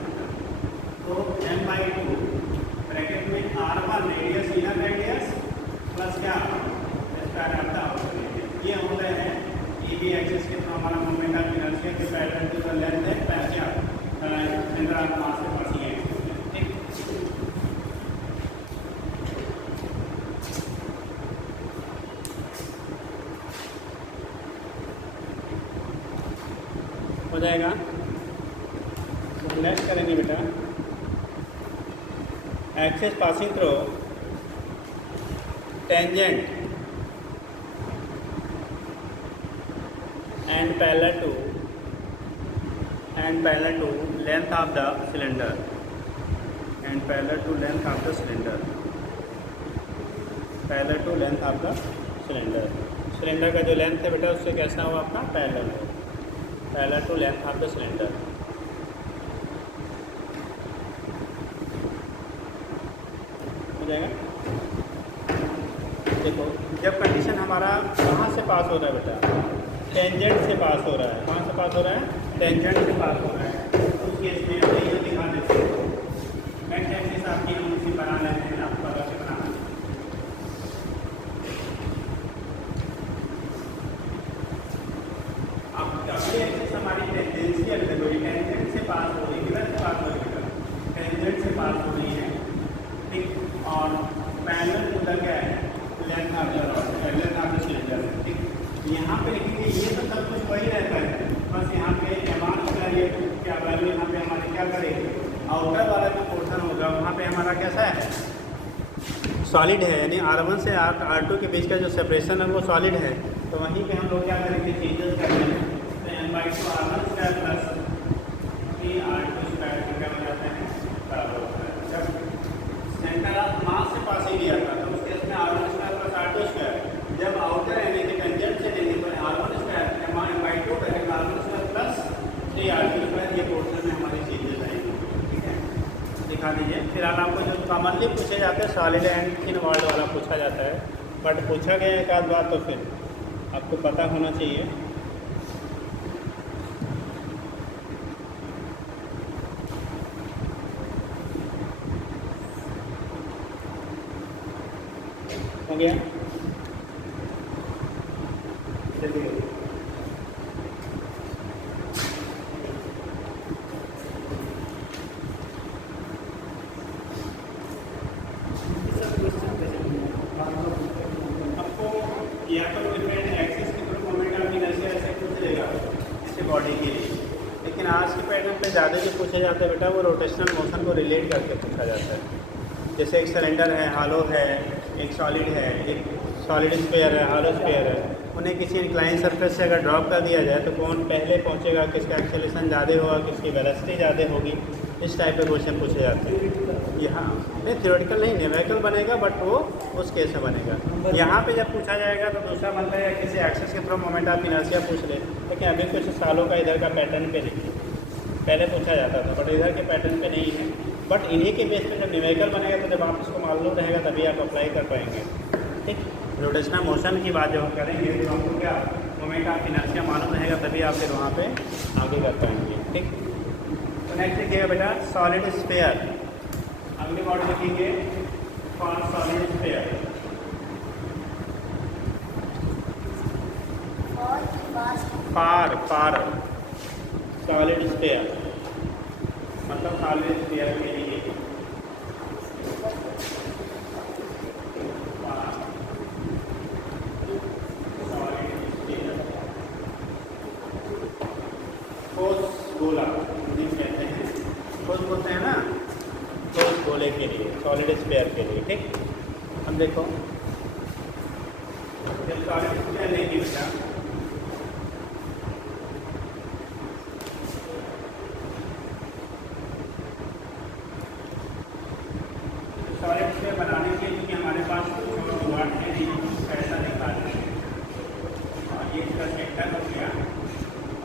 तो m/2 ब्रैकेट में R1 radius inner radius plus क्या square of the outer radius, ये हो रहे हैं ये भी एक्सिस के थ्रू हमारा मोमेंट ऑफ इनर्शिया के पैरेलल टू द लेंथ है, क्या सेंटर ऑफ मास के पास ये एक्सिस है, ठीक। हो जाएगा। नेक्स्ट करेंगे बेटा, axis passing through tangent and parallel to length of the cylinder and parallel to length of the cylinder, parallel to length of the cylinder. Cylinder का जो लेंथ है बेटा उससे कैसा हो आपका पैरेलल हो, parallel to length of the cylinder. देखो जब कंडीशन हमारा कहाँ से पास हो रहा है बेटा, टेंजेंट से पास हो रहा है, कहाँ से पास हो रहा है, टेंजेंट से पास हो रहा है। उस केस में हम ये दिखा देते हैं, नेक्स्ट एक्सिस आपकी हम इसी बना लेते हैं, आपको अलग से बनाना। अब अगली एक्सिस हमारी टेंजेंशियल है, टेंजेंट से पास हो रही है, किधर से पास हो रही है, टेंजेंट से पास हो रही है, ठीक। और पैरेलल टू द क्या है, length of the rod, length of the cylinder, ठीक। यहाँ पे लिखेंगे ये तो सब कुछ वही रहता है, बस यहाँ पे एमाउंट का ये क्या वैल्यू यहाँ पे हमारे क्या करेंगे, आउटर वाला जो पोर्शन होगा वहाँ पे हमारा कैसा है, सॉलिड है, यानी R1 से R2 के बीच का जो सेपरेशन है वो सॉलिड है। तो वहीं पे हम लोग क्या करेंगे, चेंजेस करते हैं, तो m/2 R1 square plus 3R2 square क्या हो जाता है, जब सेंटर ऑफ मास से पास ही लिया था तो उस केस में R1 square plus R2 square, जब आउटर यानी कि टेंजेंट से लेंगे तो R1 स्क्वायर m/2 करेंगे R1 square plus 3R2 square, ये पोर्शन में हमारी चेंजेस आएंगे, ठीक है। दिखा दीजिए। फिलहाल आपको जो कॉमनली पूछे जाते हैं सॉलिड एंड थिन वॉल्ड वाला पूछा जाता है, बट पूछा गया एक आध बार तो फिर आपको पता होना चाहिए। हो गया, चलिए आपको या तो डिफरेंट एक्सिस के थ्रू मोमेंट ऑफ इनर्शिया ऐसे पूछ लेगा जैसे बॉडी के लिए, लेकिन आज के पैटर्न पे ज़्यादा जो पूछे जाते हैं बेटा वो रोटेशनल मोशन को रिलेट करके पूछा जाता है। जैसे एक सिलेंडर है, हालो है, एक सॉलिड है, एक सॉलिड स्फीयर है, हालो स्फीयर है, उन्हें किसी इंक्लाइन सरफेस से अगर ड्रॉप कर दिया जाए तो कौन पहले पहुंचेगा, किसका एक्सेलरेशन ज़्यादा होगा, किसकी वेलोसिटी ज़्यादा होगी, इस टाइप के क्वेश्चन पूछे जाते हैं। यहाँ नहीं थ्योरेटिकल नहीं, न्यूमेरिकल बनेगा बट वो उस केस में बनेगा। यहाँ पे जब पूछा जाएगा तो दूसरा बनता है किसी एक्सेस के थ्रू मोमेंट ऑफ इनर्शिया पूछ ले, लेकिन अभी कुछ सालों का इधर का पैटर्न पे नहीं है, पहले पूछा जाता था बट इधर के पैटर्न पे नहीं है। बट इन्हीं के बेस पे जब न्यूमेरिकल बनेगा तो जब आप इसको मालूम रहेगा तभी आप अप्लाई कर पाएंगे। ठीक, रोटेशनल मोशन की बात जब हम करेंगे तो आपको क्या मोमेंट ऑफ इनर्शिया मालूम रहेगा तभी आप फिर वहाँ पे आगे कर पाएंगे। ठीक, तो नेक्स्ट लिखिएगा बेटा सॉलिड स्फीयर। अगली वर्ड लिखेंगे for solid sphere. Far far solid sphere मतलब सॉलिड स्फीयर के लिए गोला कहते हैं, ठोस बोलते हैं ना, ठोस गोले के लिए सॉलिड स्फीयर के लिए। ठीक, अब देखो जब सॉलिड स्फीयर लेंगे बेटा सॉलिड स्फीयर बनाने के लिए क्योंकि हमारे पास जुगाड़ है नहीं, ऐसा दिखा रहे हैं और ये इसका सेक्टर हो गया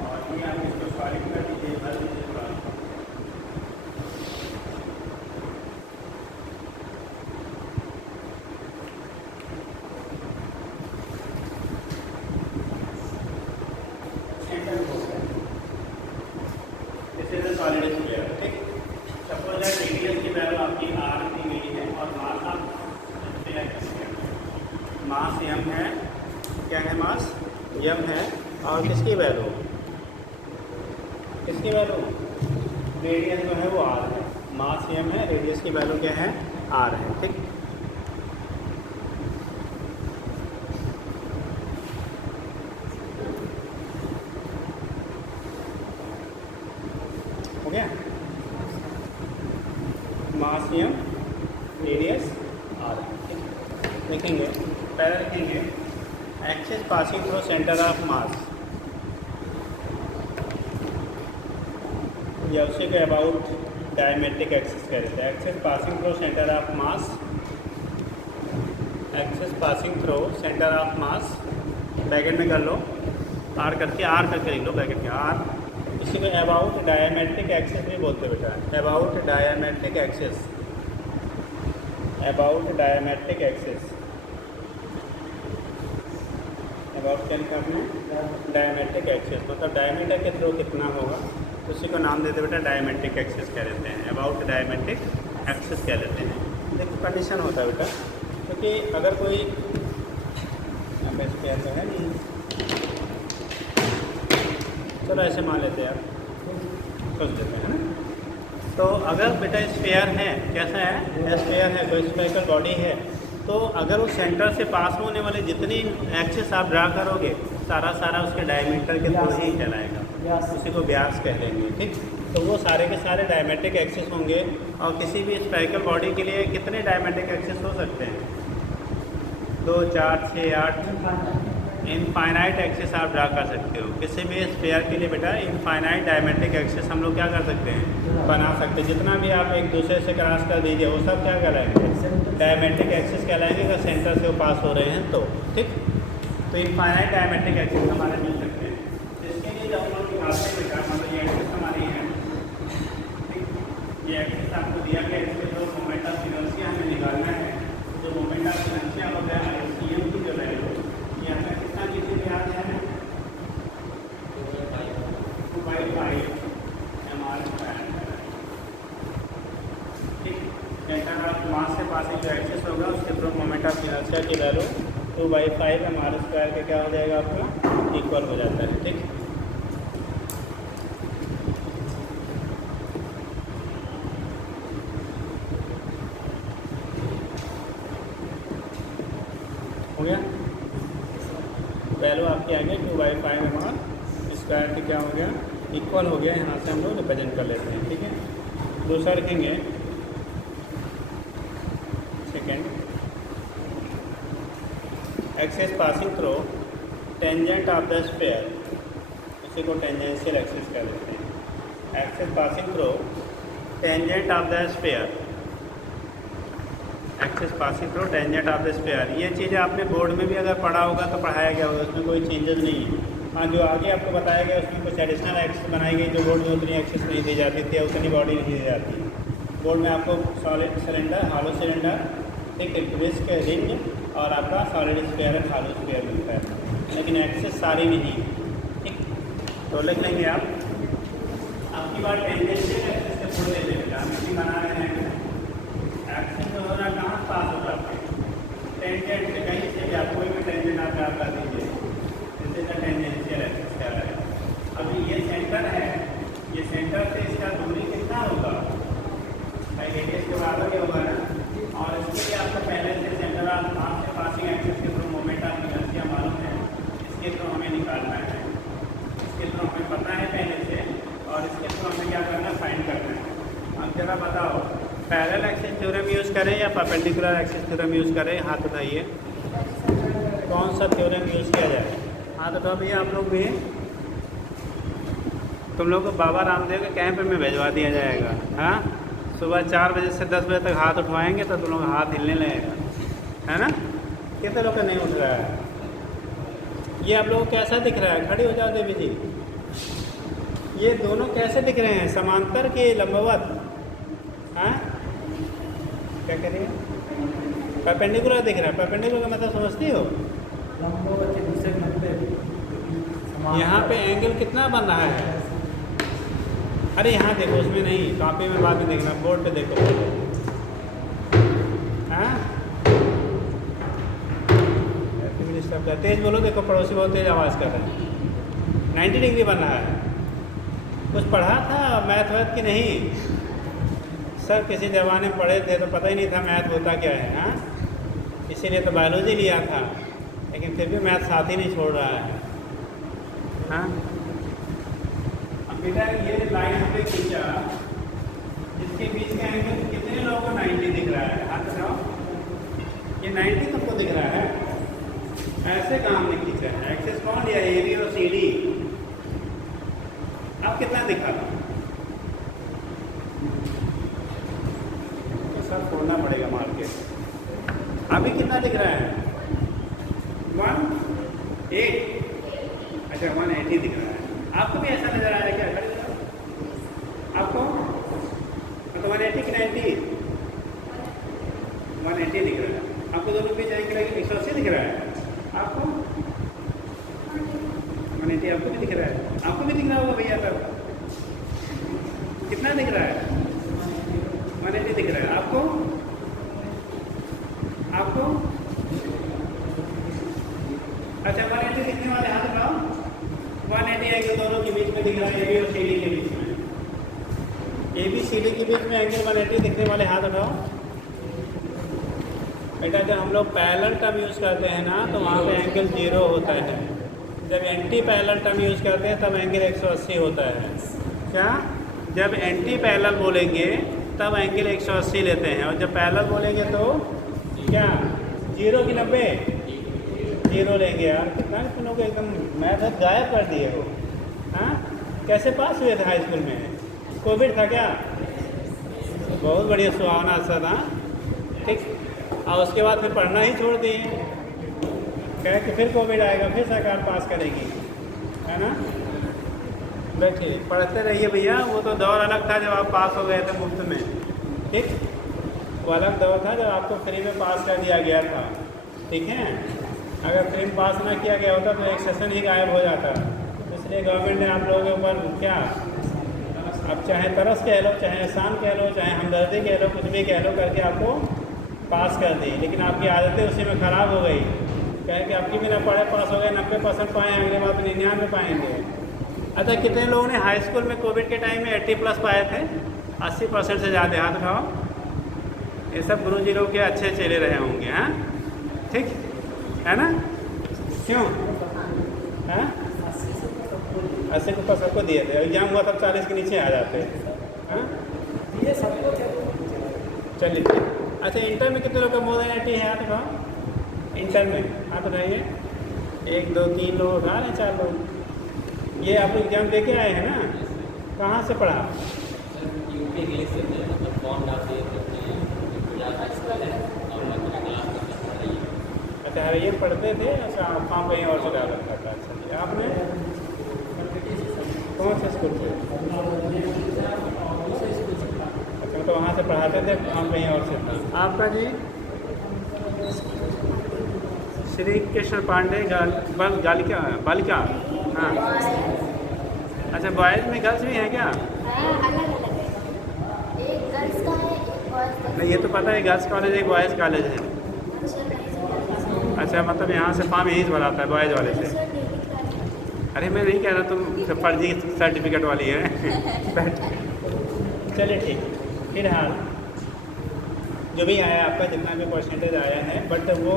और ये आप इसको सॉलिड कर दीजिए, भर दीजिए। Solid sphere. ठीक, सपोज दैट रेडियस की वैल्यू आपकी r दी गई है और मास आप मास m है, क्या है मास m है और किसकी वैल्यू रेडियस जो है वो r है, मास m है, रेडियस की वैल्यू क्या है r है। ठीक, हो गया, मास m रेडियस r। लिखेंगे पहले लिखेंगे axis passing through centre of मास, या उसी को अबाउट डायमेट्रिक एक्सिस कह देते हैं। Axis passing through centre of mass, axis passing through centre of mass, bracket में कर लो आर करके लिख लो ब्रैकेट में आर। इसी को अबाउट डायमेट्रिक एक्सिस भी बोलते बेटा, about diametric axis, about diametric axis, about क्या लिखा आपने डायमेट्रिक एक्सिस मतलब डायमीटर के थ्रू कितना होगा, उसी को नाम देते बेटा डायमेट्रिक एक्सिस कह देते हैं, अबाउट डायमेट्रिक एक्सिस कह देते हैं। देखो कंडीशन होता है बेटा, क्योंकि अगर कोई स्फीयर तो है नहीं, चलो ऐसे मान लेते हैं आप, सोच लेते हैं ना। तो अगर बेटा स्फीयर है, कैसा है स्फीयर है, कोई स्फीयरिकल बॉडी है, तो अगर उस सेंटर से पास होने वाले जितनी एक्सिस आप ड्रा करोगे सारा उसके डायमीटर के थ्रू ही चलाएगा, उसी को व्यास कह देंगे। ठीक, तो वो सारे के सारे डायमेट्रिक एक्सिस होंगे। और किसी भी स्फीयरिकल बॉडी के लिए कितने डायमेट्रिक एक्सिस हो सकते हैं 2, 4, 6, 8 इनफाइनाइट एक्सिस आप ड्रा कर सकते हो। किसी भी स्फीयर के लिए बेटा इनफाइनाइट डायमेट्रिक एक्सिस हम लोग क्या कर सकते हैं बना सकते हैं। जितना भी आप एक दूसरे से क्रॉस कर दीजिए वो सब क्या कहलाएंगे डायमेट्रिक एक्सिस कहलाएंगे, अगर सेंटर से वो पास हो रहे हैं तो। ठीक, तो इनफाइनाइट डायमेट्रिक एक्सिस हमारे मिल सकते हैं। इसके लिए जब हम लोग निकालते हैं बेटा मतलब ये एक्सिस हमारी है, ठीक, ये एक्सिस आपको दिया गया, इसके जो मोमेंट ऑफ इनर्शिया हमें निकालना है, जो मोमेंट ऑफ इनर्शिया हो गया ICM की जो वैल्यू ये हमें कितना नीचे में याद है 2/5 mr²। ठीक, सेंटर ऑफ मास से पासिंग जो एक्सिस होगा उसके थ्रू मोमेंट ऑफ इनर्शिया की वैल्यू 2/5 mr² के क्या हो जाएगा आपका इक्वल हो जाता है। ठीक, हो गया, वैल्यू आपकी आ गई 2/5 mr² की क्या हो गया इक्वल हो गया। यहाँ से हम लोग रिप्रेजेंट कर लेते हैं। ठीक है, दूसरा लिखेंगे second axis passing through tangent of the sphere, उसी को टेंजेंशियल एक्सिस कह देते हैं। Axis passing through tangent of the sphere, axis passing through tangent of the sphere. ये चीज़ें आपने बोर्ड में भी अगर पढ़ा होगा तो पढ़ाया गया होगा, उसमें कोई चेंजेस नहीं है। हाँ, जो आगे आपको बताया गया उसमें कुछ एडिशनल एक्सेस बनाई गई, जो बोर्ड में उतनी एक्सेस नहीं दी जाती थी, उतनी बॉडी नहीं दी जाती। बोर्ड में आपको सॉलिड सिलेंडर, हॉलो सिलेंडर, एक डिस्क रिंग और आपका सॉलिड स्फीयर, हॉलो स्फीयर मिलता है, लेकिन एक्सेस सारी नहीं है। ठीक, तो लिख लेंगे आप। आपकी बात टेंजेंशियल एक्सेस से थोड़ी देर लेगा, हम इसी बना रहे हैं। एक्सेस जो हो रहा है कहाँ पास हो जाते हैं, टेंजेंट से, कहीं से भी आप कोई भी टेंजेंट आप याद कर दीजिए, जैसे का टेंजेंशियल एक्सेस कह रहा है। अभी ये सेंटर है, ये सेंटर से इसका दूरी कितना होगा, रेडियस के बराबर ही होगा ना। और इसके लिए आपको पहले से सेंटर ऑफ मास से पासिंग एक्सेस के थ्रू मोमेंट ऑफ इनर्शिया मालूम है, इसके थ्रू हमें निकालना है, इसके थ्रू हमें पता है पहले से, और इसके थ्रू हमें क्या करना है, फाइंड करना है। अब जरा बताओ, पैरेलल एक्सिस थ्योरम यूज़ करें या परपेंडिकुलर एक्सिस थ्योरम यूज़ करें? हाथ बताइए कौन सा थ्योरम यूज़ किया जाए। हाथ बताओ भैया आप लोग भी। तुम लोग को बाबा रामदेव के कैंप में भिजवा दिया जाएगा। हाँ, सुबह 4 बजे से 10 बजे तक हाथ उठवाएंगे तो तुम लोग हाथ हिलने लगेगा, है ना। कितने लोग का नहीं उठ रहा है? ये आप लोगों को कैसा दिख रहा है? खड़ी हो जाओ देवी जी। ये दोनों कैसे दिख रहे हैं, समांतर के लंबवत? हाँ, क्या कह रही है? परपेंडिकुलर दिख रहा है। परपेंडिकुलर का मतलब समझती हो? यहाँ पे एंगल कितना बन रहा है? अरे यहाँ देखो, उसमें नहीं, कॉपी में बाद में देखना, बोर्ड पे देखो। हाँ, तेज बोलो, देखो पड़ोसी बहुत तेज आवाज़ कर रहे हैं। 90 डिग्री बन रहा है। कुछ पढ़ा था मैथ वैथ कि नहीं? सर किसी ज़माने में पढ़े थे तो पता ही नहीं था मैथ होता क्या है। हाँ, इसीलिए तो बायोलॉजी लिया था, लेकिन फिर भी मैथ साथ ही नहीं छोड़ रहा है। हाँ, अब बेटा ये लाइन हमने खींचा, जिसके बीच का एंगल कितने लोगों को 90 दिख रहा है? हाथ बताओ। ये 90 तुमको दिख रहा है? ऐसे काम नहीं खींचा है। एक्सेस कौन लिया? ए बी और सी डी। अब कितना दिखा? सब खोलना पड़ेगा मार के। अभी कितना दिख रहा है? 180। अच्छा, 180 दिख रहा है। आपको भी ऐसा नजर आ रहा है क्या? आपको तो 180 की 90? 180 दिख रहा है। आपको दोनों बीच एंगल 180 दिख रहा है। आपको 180 आपको भी दिख रहा है। आपको भी दिख रहा होगा भैया। तब कितना दिख रहा है? 180 दिख रहा है। आपको अच्छा, 180 दिखने वाले हाथ उठाओ। 180 एंगल दोनों के बीच में दिख रहा है, ए बी और सी डी के बीच में। ए बी सी डी के बीच में एंगल 180 दिखने वाले हाथ उठाओ। बेटा जब हम लोग पैरेलल टर्म यूज़ करते हैं ना, तो वहाँ पे एंगल 0 होता है। जब एंटी पैरेलल टर्म यूज़ करते हैं तब एंगल 180 होता है। क्या? जब एंटी पैरेलल बोलेंगे तब एंगल 180 लेते हैं, और जब पैरेलल बोलेंगे तो क्या 0 की 90? 0 लेंगे। यार कितना तुम लोग एकदम मैथ गायब कर दिए हो। हाँ, कैसे पास हुए थे हाई स्कूल में? कोविड था क्या? बहुत बढ़िया, सुहावना असर था। ठीक, और उसके बाद फिर पढ़ना ही छोड़ दिए, कहे कि फिर कोविड आएगा, फिर सरकार पास करेगी, है ना। बैठिए, पढ़ते रहिए भैया। वो तो दौर अलग था जब आप पास हो गए थे मुफ्त में। ठीक, वो अलग दौर था जब आपको फ्री में पास कर दिया गया था। ठीक है, अगर फ्री में पास ना किया गया होता तो एक सेशन ही गायब हो जाता। इसलिए गवर्नमेंट ने आप लोगों के ऊपर क्या, अब चाहे तरस कह लो, चाहे एहसान कह लो, चाहे हमदर्दी कह लो, कुछ भी कह लो, करके आपको पास कर दी। लेकिन आपकी आदतें उसी में ख़राब हो गई। कहे कि आपकी बिना पढ़े पास हो गए, 90% पाए, अगले बार 99 पाएंगे। अच्छा, कितने लोगों ने हाई स्कूल में कोविड के टाइम में 80+ पाए थे? 80% से ज़्यादा हाथ उठाओ। ये सब गुरु जी लोग के अच्छे चले रहे होंगे। हाँ, ठीक है ना। क्यों? हाँ, 80 के ऊपर सबको दिए थे। एग्जाम हुआ तब 40 के नीचे आ जाते। हाँ, ये सबको चलिए। अच्छा, इंटर में कितने लोग का मोर देन 80 है? हाथ उठाओ। इंटर में हाथ उठाइए। 1 2 3 लोग उठा रहे, 4 लोग। ये आप लोग एग्जाम दे के आए हैं ना? कहाँ से पढ़ा? यूपी इंग्लिश से थे, मतलब फॉर्म डाल दिए थे कि गुजरात हाई स्कूल है और मैं अपने क्लास में पढ़ रही हूँ। अच्छा ये पढ़ते थे, अच्छा फॉर्म कहीं और से डाल रखा था। अच्छा जी, आपने कौन से स्कूल से? अच्छा तो वहाँ से पढ़ाते थे, फॉर्म कहीं और से था। आपका जी? श्री कृष्ण पांडे बालिका बालिका, हाँ। अच्छा बॉयज़ में गर्ल्स भी हैं क्या? अलग अलग है, एक गर्ल्स का है एक बॉयज़ का। नहीं ये तो पता है, गर्ल्स कॉलेज एक बॉयज़ कॉलेज है। अच्छा मतलब यहाँ से फॉर्म यहीं से भराता है बॉयज़ वाले से? अरे मैं नहीं कह रहा तुम फर्जी सर्टिफिकेट वाली है। चलिए ठीक है। फिलहाल जो भी आया आपका, जितना भी परसेंटेज आया है, बट वो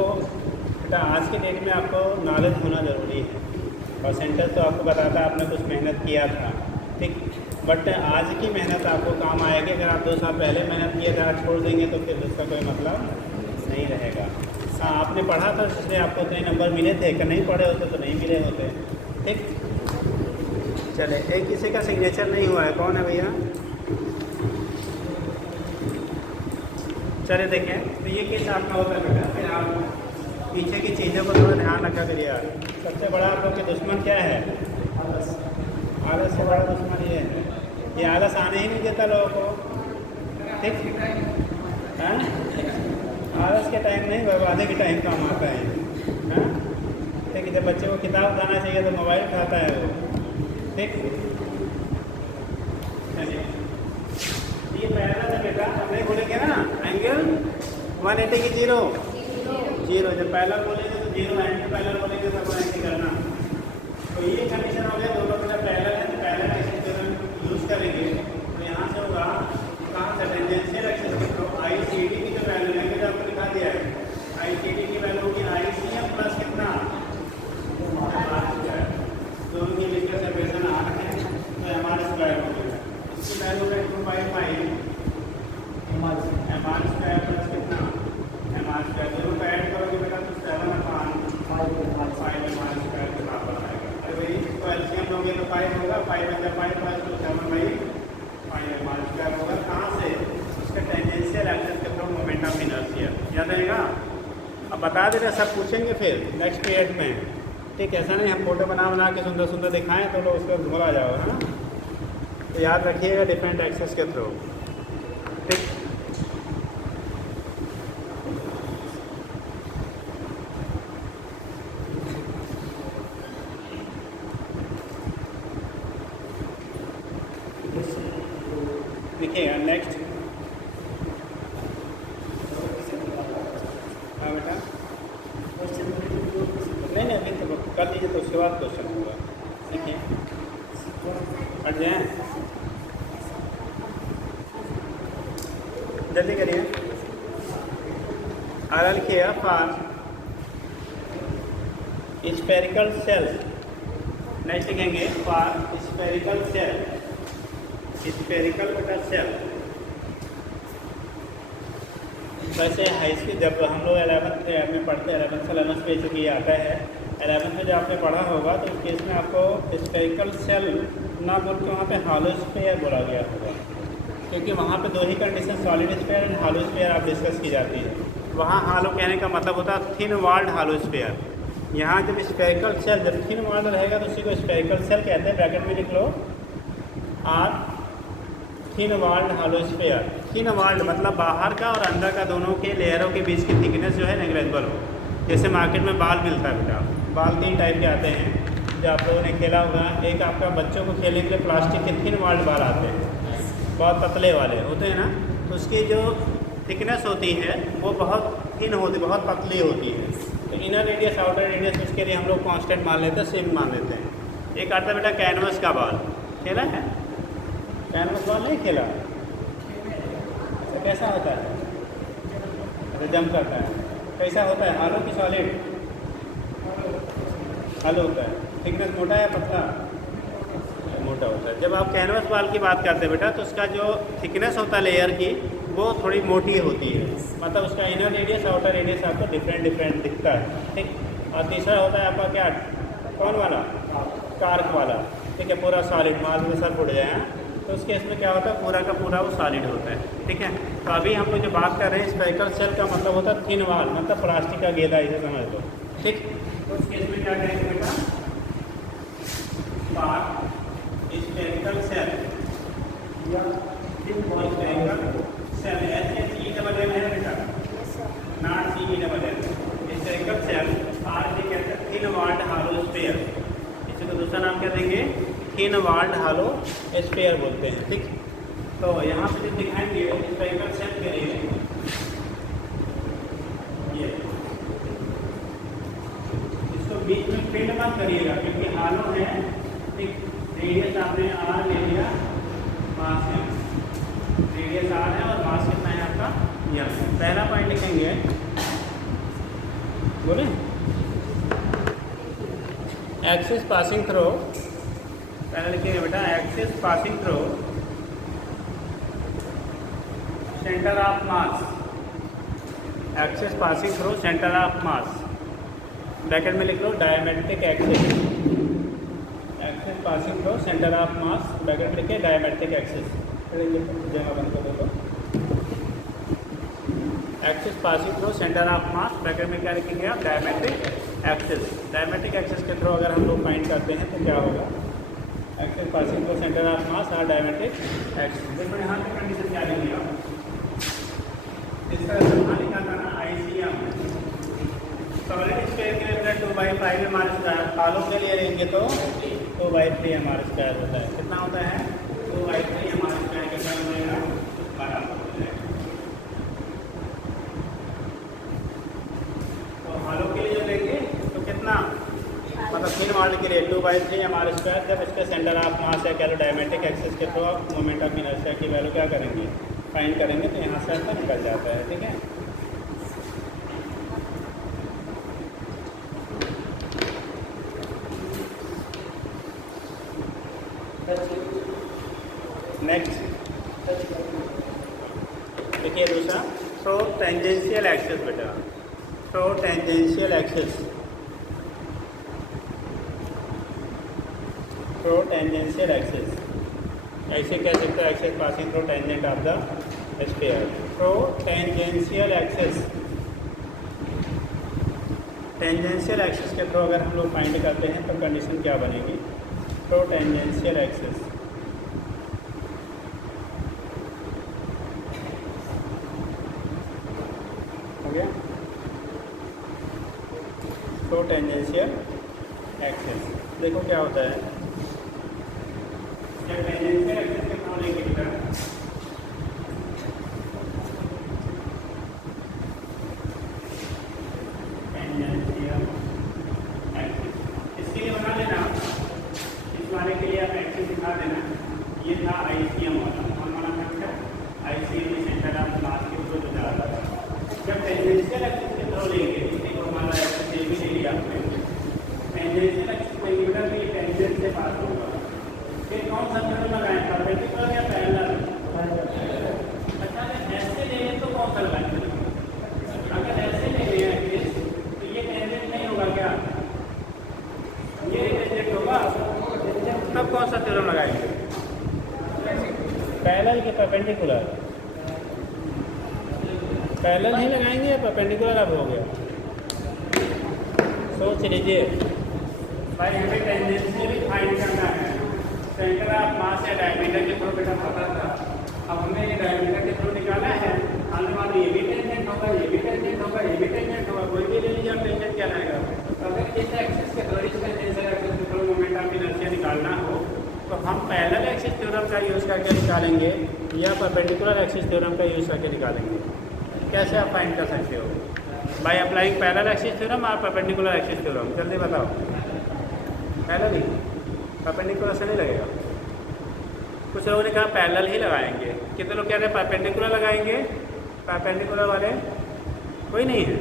बेटा आज के डेट में आपको नॉलेज होना ज़रूरी है। परसेंटेज तो आपको बताता है आपने कुछ मेहनत किया था, ठीक, बट आज की मेहनत आपको काम आएगी। अगर आप 2 साल पहले मेहनत किए थे, आज छोड़ देंगे तो फिर उसका कोई मतलब नहीं रहेगा। हाँ आपने पढ़ा था इसलिए आपको इतने नंबर मिले थे, अगर नहीं पढ़े होते तो नहीं मिले होते, ठीक। चले एक किसी का सिग्नेचर नहीं हुआ है, कौन है भैया? चले देखें तो ये केस आपका होता है बेटा। फिर आप पीछे की चीज़ों को थोड़ा ध्यान रखा करिए यार। सबसे बड़ा आप लोग के दुश्मन क्या है? आलस से बड़ा दुश्मन ये है, ये आलस आने ही नहीं देता लोगों को, ठीक है। आलस के टाइम नहीं, बर्बादी के टाइम काम आता है, हाँ ठीक है। जब बच्चे को किताब उठाना चाहिए तो मोबाइल उठाता है वो, ठीक। चलिए ये पहला था बेटा, हमने बोलेंगे ना एंगल 180 की 0 0, जब पहला बोलेंगे तो 0 एंटी पहला बोलेंगे तो एंटी करना। तो ये कंडीशन हो गया, दोनों का पहला है तो पहला कंडीशन यूज़ करेंगे। तो यहाँ से होगा कहाँ से टेंजेंशियल एक्सिस के थ्रू ICD की जो वैल्यू है, जो आपको दिखा दिया है, ICD की वैल्यू होगी ICM प्लस कितना, दोनों की लिखकर सेपरेशन आ रखे हैं तो MR स्क्वायर हो गया। इसकी वैल्यू है 2/5 MR स्क्वायर प्लस कितना MR स्क्वायर, दोनों को ऐड करोगे बेटा तो 7/5 MR स्क्वायर के बराबर आएगा। अरे भाई इसको एलसीएम लोगे तो 5 होगा, 5 × 5 + 2 7/5 MR स्क्वायर होगा। कहाँ से? उसका टेंजेंशियल एक्सिस के थ्रू मोमेंट ऑफ इनर्शिया, याद रहेगा। अब बता दे रहे, सब पूछेंगे फिर नेक्स्ट पीरियड में, ठीक। ऐसा नहीं हम फोटो बना के सुंदर सुंदर दिखाएं तो लोग उसको भूला जाओ, है ना। तो याद रखिएगा डिफरेंट एक्सेस के थ्रू, ठीक। देखिएगा नेक्स्ट, हाँ बेटा नहीं अभी तो कर लीजिए तो उसके बाद क्वेश्चन होगा। देखिए हट जाएँ, जल्दी करिए। RL किया फॉर स्फेरिकल सेल, नेक्स्ट लिखेंगे फॉर स्फेरिकल सेल, स्फेरिकल बेटा सेल। वैसे हाई स्कूल जब हम लोग 11th में पढ़ते हैं, 11th से 11th पे चूँकि आता है, 11th में जब आपने पढ़ा होगा तो इस केस में आपको स्फेरिकल सेल ना बोल के वहाँ पे हॉलो स्फीयर बोला गया होगा, क्योंकि वहाँ पे 2 ही condition solid sphere and hollow sphere आप डिस्कस की जाती है। वहाँ हॉलो कहने का मतलब होता है थिन वॉल्ड हॉलो स्फीयर। यहाँ जब स्फेरिकल सेल जब थिन वॉल्ड रहेगा तो उसी को स्फेरिकल सेल कहते हैं। ब्रैकेट में लिख लो or thin walled hollow sphere. Thin walled मतलब बाहर का और अंदर का दोनों के लेयरों के बीच की थिकनेस जो है नेग्लेजिबल हो। जैसे मार्केट में बाल मिलता है बेटा, बाल 3 टाइप के आते हैं जो आप लोगों ने खेला होगा। एक आपका बच्चों को खेलने के लिए प्लास्टिक के थिन वॉल्ड बाल आते हैं, बहुत पतले वाले होते हैं ना, तो उसकी जो थिकनेस होती है वो बहुत थिन होती, बहुत पतली होती है। तो इनर रेडियस आउटर रेडियस उसके लिए हम लोग कांस्टेंट मान लेते हैं, सेम मान लेते हैं। एक आता है बेटा कैनवस का बाल, खेला है? कैनवस बाल नहीं खेला? तो कैसा होता है? अरे जम करता है, कैसा होता है? हॉलो की सॉलिड? हॉलो होता है। थिकनेस मोटा या पतला? मोटा होता है। जब आप कैनवस बाल की बात करते हैं बेटा तो उसका जो थिकनेस होता है लेयर की वो थोड़ी मोटी होती है, मतलब उसका इनर रेडियस आउटर रेडियस आपको डिफरेंट दिखता है, ठीक। और तीसरा होता है आपका क्या, कौन वाला? कार्क वाला, ठीक है, पूरा सॉलिड, माल में सर फुट जाए, तो उस केस में क्या होता है, पूरा का पूरा वो सॉलिड होता है। ठीक है, तो अभी हम लोग जो बात कर रहे हैं स्फेरिकल शेल का मतलब होता है थिन वॉल, मतलब प्लास्टिक का गेंदा, इसे समझ लो। ठीक, तो उस केस में क्या करेंगे बेटा, स्फेरिकल शेल या thin wall spherical shell, SHE है बेटा, not CELL। Spherical shell R से कहते हैं थिन वॉल्ड हालो स्फीयर, इसे तो दूसरा नाम क्या देंगे, थिन वॉल्ड हालो स्फीयर बोलते हैं। ठीक, तो यहाँ पे जो दिखाएंगे स्फेरिकल शेल के लिए ये इसको बीच में फिल मत करिएगा क्योंकि हालो है। ठीक, रेडियस आपने आर ले लिया, मास है, रेडियस आर है और मास कितना है आपका यम। पहला पॉइंट लिखेंगे, बोले एक्सिस पासिंग थ्रू, पहले लिखेंगे बेटा axis passing through centre of mass, axis passing through centre of mass, bracket में लिख लो diametric axis, axis passing through centre of mass, bracket में लिखे डायमेट्रिक एक्सिस, जगह बंद कर दो। Axis passing through centre of mass, bracket में क्या लिखेंगे आप, डायमेट्रिक एक्सिस। डायमेट्रिक एक्सिस के थ्रू अगर हम लोग फाइंड करते हैं तो क्या होगा, axis passing through centre of mass और डायमेट्रिक एक्सिस। देखो यहाँ पे कंडीशन क्या लेंगे आप, इसका समान निकालना ना ICM, सॉलिड स्फीयर के लिए 2/5 m², हालों के लिए लेंगे तो 2/3 m² होता है। कितना होता है, 2/3 m² के साथ बनेगा 12 हो जाएगा। तो हालों के लिए जो लेंगे तो कितना, मतलब थिन वॉल्ड के लिए 2/3 m², जब इसके सेंटर ऑफ मास है क्या डायमेट्रिक एक्सिस के थ्रू आप मोमेंट ऑफ इनर्शिया की वैल्यू क्या करेंगे, फाइंड करेंगे, तो यहाँ से आपका निकल जाता है। ठीक है, नेक्स्ट देखिए दूसरा, थ्रो टेंजेंशियल एक्सिस बेटा, through tangential axis, through tangential axis, ऐसे कह सकते हैं axis passing through tangent of the sphere. Through tangential axis, tangential axis के थ्रू अगर हम लोग फाइंड करते हैं तो कंडीशन क्या बनेगी, थ्रो टेंजेंशियल एक्सिस, हो गया, थ्रो टेंजेंशियल एक्सिस। देखो क्या होता है, जब टेंजेंशियल एक्सिस के थ्रू लेंगे बेटा, टेंजेंशियल एक्सिस, इसके लिए बना लेना, इस वाले के लिए आप एक्सिस दिखा देना, ये था ICM वाला, कौन वाला था, ICM सेंटर ऑफ मास के थ्रू जा रहा था। जब टेंजेंशियल एक्सिस के थ्रू लेंगे, देखो हमारा एक्सिस ये भी ले लिया आपने, टेंजेंशियल एक्सिस में यूनिट भी टेंजेंट से पास होगा, फिर कौन सा थ्योरम लगाएं, परपेंडिकुलर या पैरेलल। अच्छा, अगर ऐसे ले लें तो कौन सा लगाएंगे, अगर ऐसे ले लें तो ये टेंजेंट नहीं होगा क्या, ये टेंजेंट होगा, तब कौन सा थ्योरम लगाएंगे, पैरेलल के परपेंडिकुलर, पैरेलल ही लगाएंगे या परपेंडिकुलर अब हो गया, सोच लीजिए भाई, हमें टेंजेंशियल फाइंड करना है, सेंटर ऑफ मास या डायमीटर के थ्रू बेटा पता था, अब हमने ये डायमीटर के थ्रू निकाला है, आने वाले ये भी टेंजेंट होगा, ये भी टेंजेंट होगा, ये भी टेंजेंट होगा, कोई भी ले लीजिए आप टेंजेंट क्या आएगा। तो अगर इस एक्सिस के थ्रू, इस टेंजेंशियल एक्सिस के थ्रू मोमेंट ऑफ इनर्शिया निकालना हो तो हम पैरेलल एक्सिस थ्योरम का यूज़ करके निकालेंगे या परपेंडिकुलर एक्सिस थ्योरम का यूज़ करके निकालेंगे। कैसे आप फाइंड कर सकते हो, by applying parallel axis theorem और परपेंडिकुलर एक्सिस थ्योरम, जल्दी बताओ। पैरेलल ही, परपेंडिकुलर से नहीं लगेगा। कुछ लोगों ने कहा पैरेलल ही लगाएंगे, कितने लोग कह रहे हैं परपेंडिकुलर लगाएंगे, परपेंडिकुलर वाले कोई नहीं है,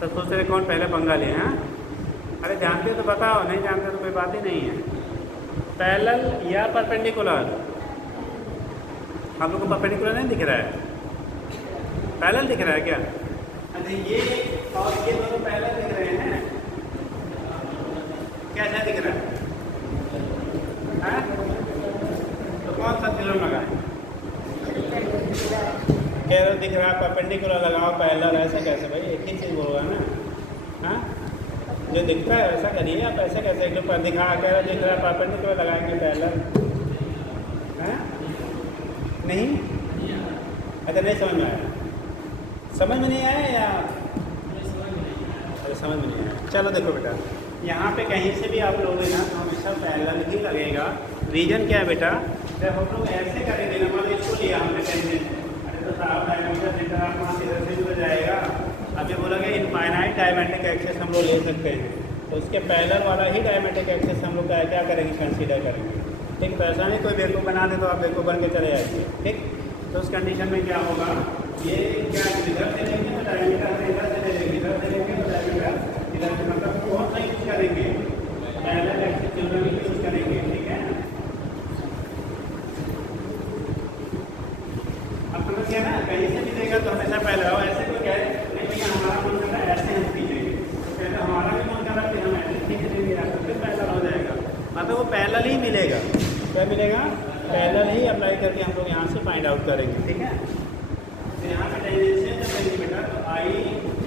सब सोच रहे कौन पहले पंगा ले। हाँ, अरे जानते हो तो बताओ, नहीं जानते तो कोई बात ही नहीं है। पैरेलल या परपेंडिकुलर, आप लोग को परपेंडिकुलर नहीं दिख रहा है, पैरेलल दिख रहा है क्या? अच्छा, ये और ये दोनों पैरेलल दिख रहे हैं, कैसा दिख रहा है? हाँ? तो कौन दिख रहा है परपेंडिकुलर लगाओ पैरेलल, ऐसे कैसे भाई? एक ही चीज़ होगा ना। हाँ, जो दिखता है वैसा करिए। आप ऐसे कैसे एक पर दिखा कह रहा दिख रहा है परपेंडिकुलर लगाएंगे पैरेलल? हैं? नहीं? अच्छा, नहीं समझ में आया? समझ में नहीं आया या अरे समझ में नहीं आया? चलो देखो बेटा, यहाँ पे कहीं से भी आप लोगे ना तो हमेशा पैरेलल ही लगेगा। रीजन क्या है बेटा? जब हम लोग ऐसे करेंगे ना, मतलब इसको लिया हमने टेंजेंट, अरे तो साहब डायमीटर सेंटर आप वहाँ इधर से जुड़ जाएगा। अब ये बोला कि इनफाइनाइट डायमेट्रिक एक्सेस हम लोग ले सकते हैं, तो उसके पैरेलल वाला ही डायमेट्रिक एक्सेस हम लोग क्या करेंगे? कंसीडर करेंगे। ठीक, तो ऐसा नहीं कोई बेवकूफ़ बना दे तो आप बेवकूफ़ बन के चले जाएंगे। ठीक, तो उस कंडीशन में क्या होगा? ये क्या इधर से लेंगे तो डायमीटर इधर से ले लेंगे, इधर से लेंगे तो डायमीटर इधर से, मतलब बहुत नहीं यूज करेंगे, पैरेलल एक्सेस चिल्ड्रन ही यूज करेंगे। ठीक है, अब समझ गया ना? कहीं से भी देगा तो हमेशा पहले आओ। ऐसे कोई कहे नहीं भैया हमारा मन कर रहा है ऐसे हम खींचेंगे, तो पहले हमारा भी मन कर रहा है कि हम ऐसे खींच देंगे, आपको फिर पैरेलल हो जाएगा। मतलब वो पैरेलल ही मिलेगा। क्या मिलेगा? पैरेलल ही अप्लाई करके हम लोग यहाँ से फाइंड आउट करेंगे। ठीक है, तो यहाँ पे टेंजेंशियल जब लेंगे बेटा तो आई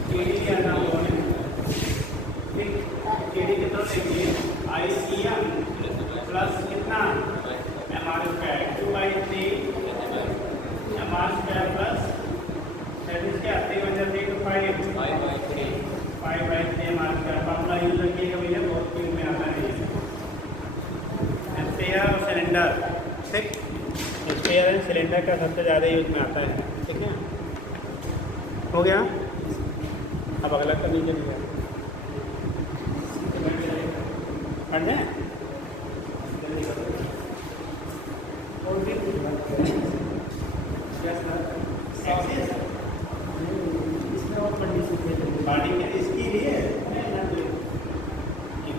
के डी लिया था हम लोगों ने। ठीक, के डी कितना लेंगे? आई किया प्लस कितना? M R square 2/3 M R square plus that is क्या 3 to 5 5/3 M R square. Formula use रखिएगा भैया, बहुत क्यों में आता है स्फीयर और सिलेंडर। ठीक, स्फीयर एंड सिलेंडर का सबसे ज़्यादा यूज में आता है। ठीक है, हो गया। अब अगला कर लीजिए भैया, पढ़ जाए इसमें और कंडीशन बॉडी के इसके लिए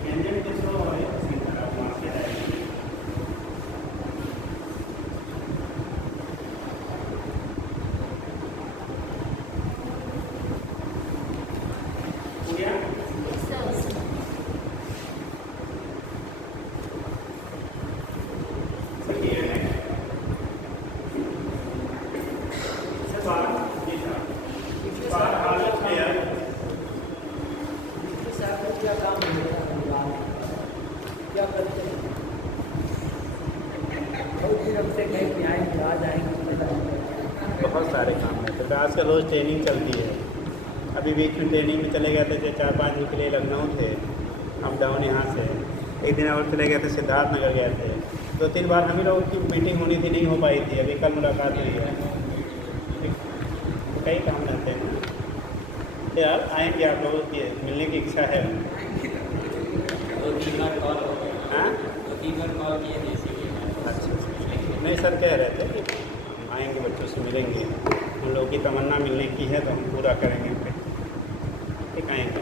टेंजेंट के थ्रू है इसी तरह वहाँ से आएगी। हो गया? क्या काम क्या करते हैं? बहुत दिन हमसे कहीं कि आएंगे आज आएंगे। बहुत सारे काम हैं। तो आज का रोज़ ट्रेनिंग चलती है। अभी बीच में ट्रेनिंग में चले गए थे, 4-5 दिन के लिए लखनऊ थे, अप डाउन यहाँ से। एक दिन और चले गए थे, सिद्धार्थ नगर गए थे। 2-3 बार हम ही लोगों की मीटिंग होनी थी, नहीं हो पाई थी। अभी कल मुलाकात हुई है। कई काम रहते हैं यार। आएंगे आप लोगों की मिलने की इच्छा है। 2-3 बार कॉल हो गया। हाँ, 2-3 बार कॉल किए थे इसीलिए। अच्छा, नहीं सर कह रहे थे कि आएंगे, बच्चों से मिलेंगे। उन लोगों की तमन्ना मिलने की है तो हम पूरा करेंगे। ठीक, आएंगे।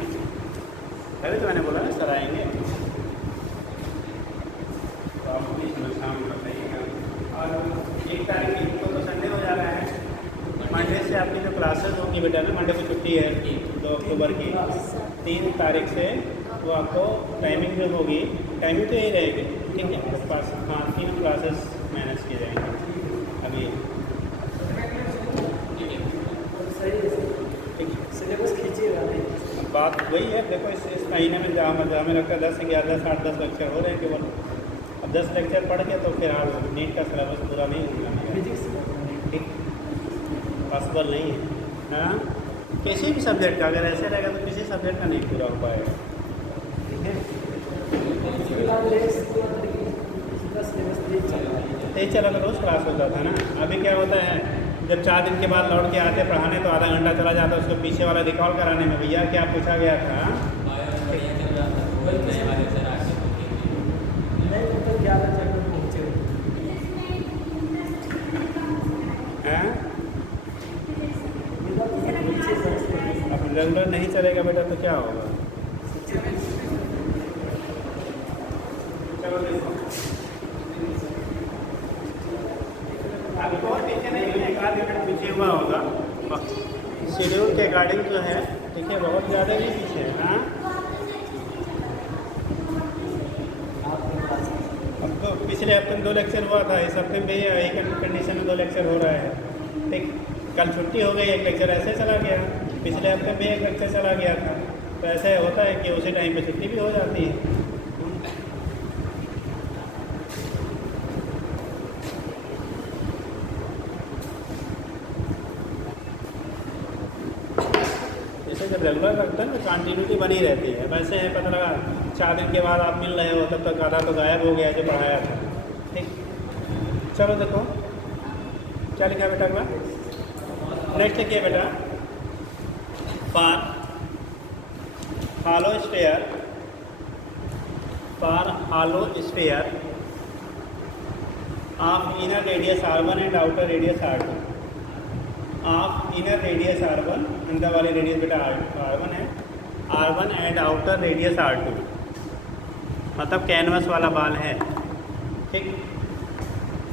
अरे तो मैंने बोला ना सर आएंगे, तो आप अपनी शाम में बताइएगा। और 1 तारीख को तो संडे हो जा रहा है। मंडे से आपकी जो क्लासेस होंगी बेटा ना, मंडे को छुट्टी है 2 अक्टूबर की। 3 तारीख से वो आपको टाइमिंग जो होगी, टाइमिंग तो यही रहेगी। ठीक है, आपके पास 3 क्लासेस मैनेज किए जाएंगे अभी। सही है, ठीक, सिलेबस खींचिएगा नहीं। बात वही है। देखो इस महीने में जहाँ हमें लगता है 10-11 8-10 लेक्चर हो रहे हैं केवल। अब 10 लेक्चर पढ़ के तो फिर आप नीट का सिलेबस पूरा नहीं होगा। फिजिक्स ठीक, पॉसिबल नहीं है। हाँ, किसी भी सब्जेक्ट का अगर ऐसे रहेगा तो किसी सब्जेक्ट का नहीं पूरा हो पाएगा। ठीक है, तेज चला रोज़ क्लास होता था ना। अभी क्या होता है, जब 4 दिन के बाद लौट के आते पढ़ाने तो आधा घंटा चला जाता है उसको पीछे वाला रिकॉल कराने में। भैया क्या पूछा गया था? बढ़िया चल रहा था, नए वाले सर आके नहीं तो 11 चैप्टर पहुँचे। हैं? अब रेगुलर नहीं चलेगा बेटा तो क्या होगा? चलो देखो, अभी बहुत पीछे नहीं है, 1 मिनट पीछे हुआ होगा शेड्यूल के अकॉर्डिंग जो है। ठीक है, बहुत ज़्यादा नहीं पीछे है। हाँ, अब तो पिछले हफ्ते में 2 लेक्चर हुआ था, इस हफ्ते में भी यही कंडीशन में 2 लेक्चर हो रहा है। ठीक, कल छुट्टी हो गई, एक लेक्चर ऐसे चला गया, पिछले हफ्ते में एक लेक्चर चला गया था। तो ऐसे होता है कि उसी टाइम पे छुट्टी भी हो जाती है। जैसे जब रेगुलर रखते हैं ना कंटिन्यूटी बनी रहती है। वैसे है पता लगा 4 दिन के बाद आप मिल रहे हो तब तक आधा तो गायब हो गया जो पढ़ाया था। ठीक, चलो देखो क्या लिखा है बेटा अगला। नेक्स्ट लिखिए बेटा, for hollow sphere, for hollow sphere of inner radius R1 and outer radius R2, of inner radius R1, अंदर वाली रेडियस बेटा R1 है, R1 and outer radius R2, मतलब कैनवस वाला बाल है। ठीक,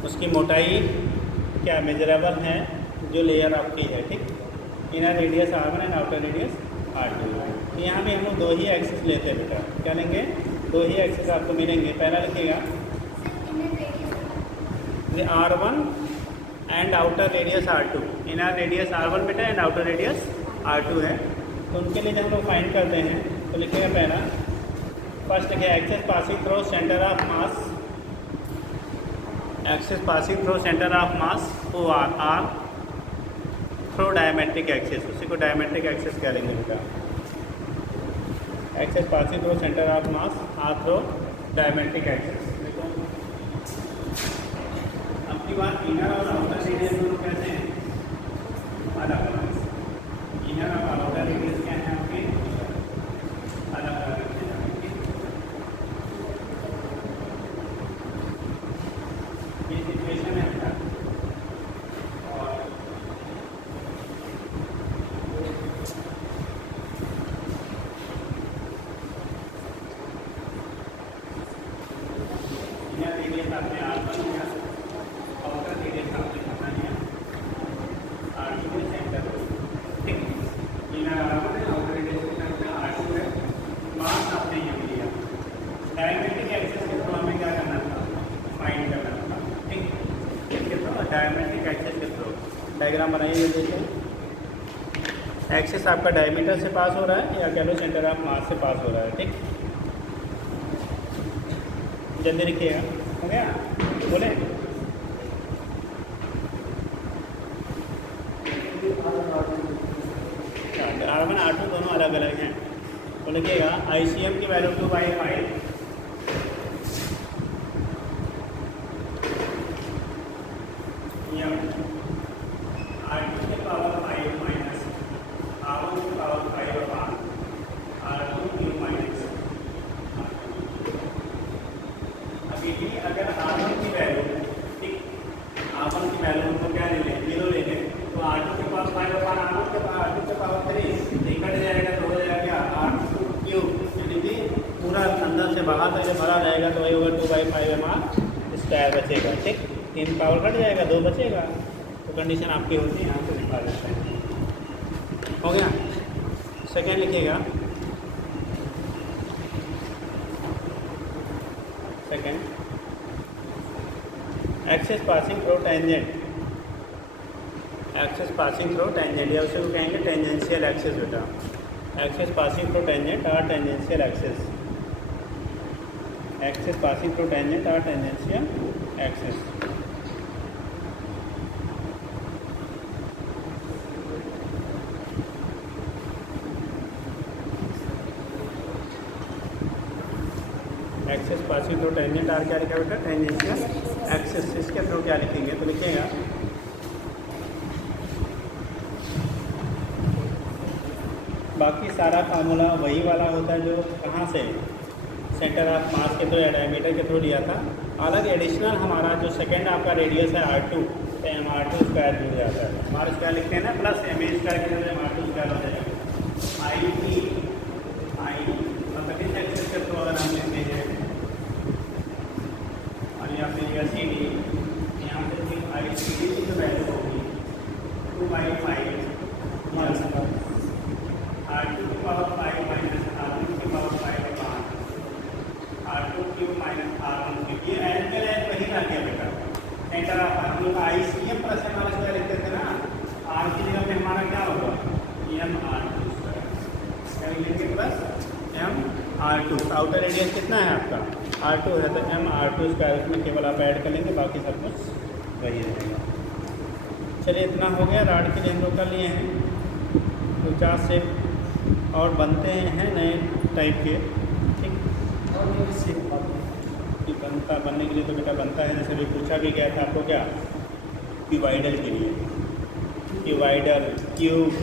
उसकी मोटाई क्या मेजरेबल है जो लेयर आपकी है। ठीक, inner radius R1 and outer radius R2। यहाँ भी हम लोग 2 ही एक्सिस लेते हैं बेटा। क्या लेंगे? 2 ही एक्सिस आपको मिलेंगे। पहला लिखिएगा R1 and outer radius R2, inner radius R1 बेटा एंड आउटर रेडियस R2 है। तो उनके लिए जब हम लोग फाइंड करते हैं तो लिखिएगा पहला, फर्स्ट लिखिए axis passing through centre of mass, axis passing through centre of mass O R through diametric axis, उसी को डायमेट्रिक एक्सिस करेंगे बेटा। Axis passing through centre of mass or through diametric axis. देखो अब की बात इनर और आउटर रेडियस दोनों कैसे हैं? अलग अलग। इनर और आउटर रेडियस क्या है आपके? अलग अलग। ये सिचुएशन है बेटा। और इनर रेडियस आपने R1 लिया, आउटर रेडियस आपने कितना लिया? R2 में सेंटर। ठीक, इनर R1 है, आउटर रेडियस कितना R2 है, मास आपने ये लिया। डायमेट्रिक एक्सिस के थ्रू हमें क्या करना था? फाइंड करना था। ठीक, इसके थ्रू डायमेट्रिक एक्सिस के थ्रू डायग्राम बनाइए। देखिए एक्सिस आपका डायमीटर से पास हो रहा है या कह लो सेंटर ऑफ मास से पास हो रहा है। ठीक, जल्दी लिखिएगा। हो गया? बोले R1 R2 दोनों अलग अलग हैं। तो लिखिएगा ICM की वैल्यू 2/5, R2 के पावर 5 माइनस R1 के power 5 upon R2 cube minus. अब ये अगर R1 की वैल्यू, ठीक, R1 की वैल्यू हमको क्या ले लें? 0 ले लें, तो R2 के पावर 5 अपॉन R1 के पावर 3 निकट जाएगा तो हो जाएगा R2 क्यूब, यानी कि पूरा अंदर से बाहर तक जब भरा जाएगा तो वही होगा 2/5 MR स्क्वायर बचेगा। ठीक, 3 पावर कट जाएगा, 2 बचेगा। तो कंडीशन आपकी होती है, यहाँ से लिखा देते हैं। हो गया? सेकेंड लिखिएगा, second axis passing through tangent, axis passing through tangent या उसे कहेंगे टेंजेंशियल एक्सिस बेटा। एक्सिस पासिंग थ्रू टेंजेंट और tangential axis, axis passing through tangent और tangential axis. Axis passing through tangent or क्या लिखा बेटा? Tangential axis. इसके थ्रू क्या लिखेंगे? तो लिखिएगा बाकी सारा फार्मूला वही वाला होता है जो कहाँ से सेंटर ऑफ मास के थ्रू या डायमीटर के थ्रू लिया था। अलग एडिशनल हमारा जो सेकेंड आपका रेडियस है R2, तो MR2 स्क्वायर जुड़ जाता है। हमारे स्क्वायर लिखते हैं ना, प्लस MA स्क्वायर के थ्रू MR2 स्क्वायर हो जाएगा। I मतलब इस एक्सिस के थ्रू अगर हम लिखते हैं और यहाँ पे लिखा CD, यहाँ से ICD की जो वैल्यू होगी 2/5 R2 की पावर 5 माइनस R1 की power 5 upon R2 cube minus R1 cube. ये एल पे एल वही आ गया बेटा। सेंटर ऑफ हम लोग ICM प्लस हमारे स्क्वायर लिखते थे ना, R R2, आउटर रेडियस कितना है आपका R2 है, तो M/R2 स्क्वायर उसमें केवल आप ऐड कर लेंगे, बाकी सब कुछ वही रहेगा। चलिए इतना हो गया, राड के लिए हम लोग कर लिए हैं। तो 4 शेप और बनते हैं नए टाइप के, ठीक। और ये शेप कि बनने के लिए तो बेटा बनता है, जैसे अभी पूछा भी गया था आपको क्या, क्यूबाइडल के लिए, क्यूबाइडल, क्यूब,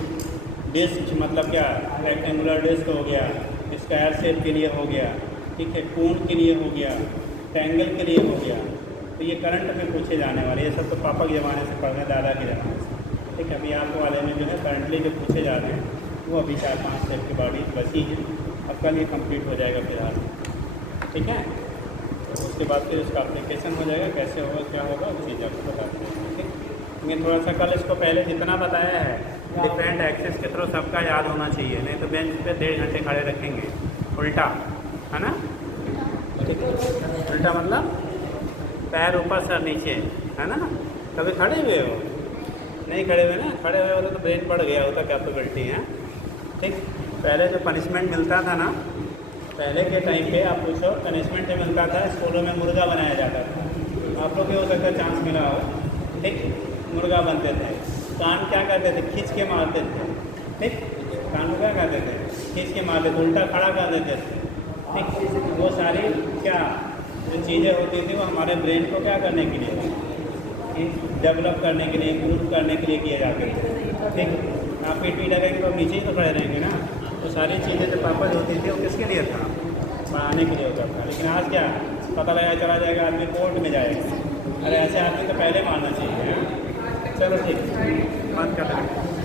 डिस्क मतलब क्या, रेक्टेंगुलर डिस्क हो गया, स्क्वायर शेप के लिए हो गया, ठीक है, कोन के लिए हो गया, ट्रायंगल के लिए हो गया। तो ये करंट में पूछे जाने वाले, ये सब तो पापा के ज़माने से पढ़ रहे हैं, दादा के ज़माने से, ठीक है। अभी आपको वाले में जो है करंटली जो पूछे जा रहे हैं वो अभी 4-5 स्टेप की बॉडी बची है, अब कल ये कंप्लीट हो जाएगा फिलहाल, ठीक है। तो उसके बाद फिर उसका एप्लीकेशन हो जाएगा, कैसे होगा क्या होगा वो चीज़ आपको बताते हैं, ठीक। मैं थोड़ा सा कल इसको पहले जितना बताया है डिफरेंट एक्सेस के थ्रू सबका याद होना चाहिए, नहीं तो बेंच पे 1.5 घंटे खड़े रखेंगे उल्टा, है ना, ठीक है। उल्टा मतलब पैर ऊपर सर नीचे, है ना। कभी खड़े हुए हो, नहीं खड़े हुए ना, खड़े हुए होते तो ब्रेन बढ़ गया होता कैपेबिलिटी है, ठीक। पहले जो पनिशमेंट मिलता था ना, पहले के टाइम पे आप पूछो पनिशमेंट जो मिलता था, स्कूलों में मुर्गा बनाया जाता था, आप लोग भी हो सकता है चांस मिला हो, ठीक। मुर्गा बनते थे, कान क्या करते थे, खींच के मारते थे, ठीक। कान को क्या करते थे, खींच के मारते थे, उल्टा खड़ा कर देते थे, ठीक। वो सारी क्या जो चीज़ें होती थी वो हमारे ब्रेन को क्या करने के लिए, डेवलप करने के लिए, इम्प्रूव करने के लिए किए जाते थे, ठीक। आप पीठ भी लगेंगे तो नीचे ही तो खड़े रहेंगे ना। तो सारी चीज़ें जो पर्पज होती थी वो किसके लिए था, पढ़ाने के लिए होता था। लेकिन आज क्या पता लगा चला जाएगा, आदमी कोर्ट में जाएगा, अरे ऐसे आदमी तो पहले मारना चाहिए। चलो ठीक, बात कर लेंगे।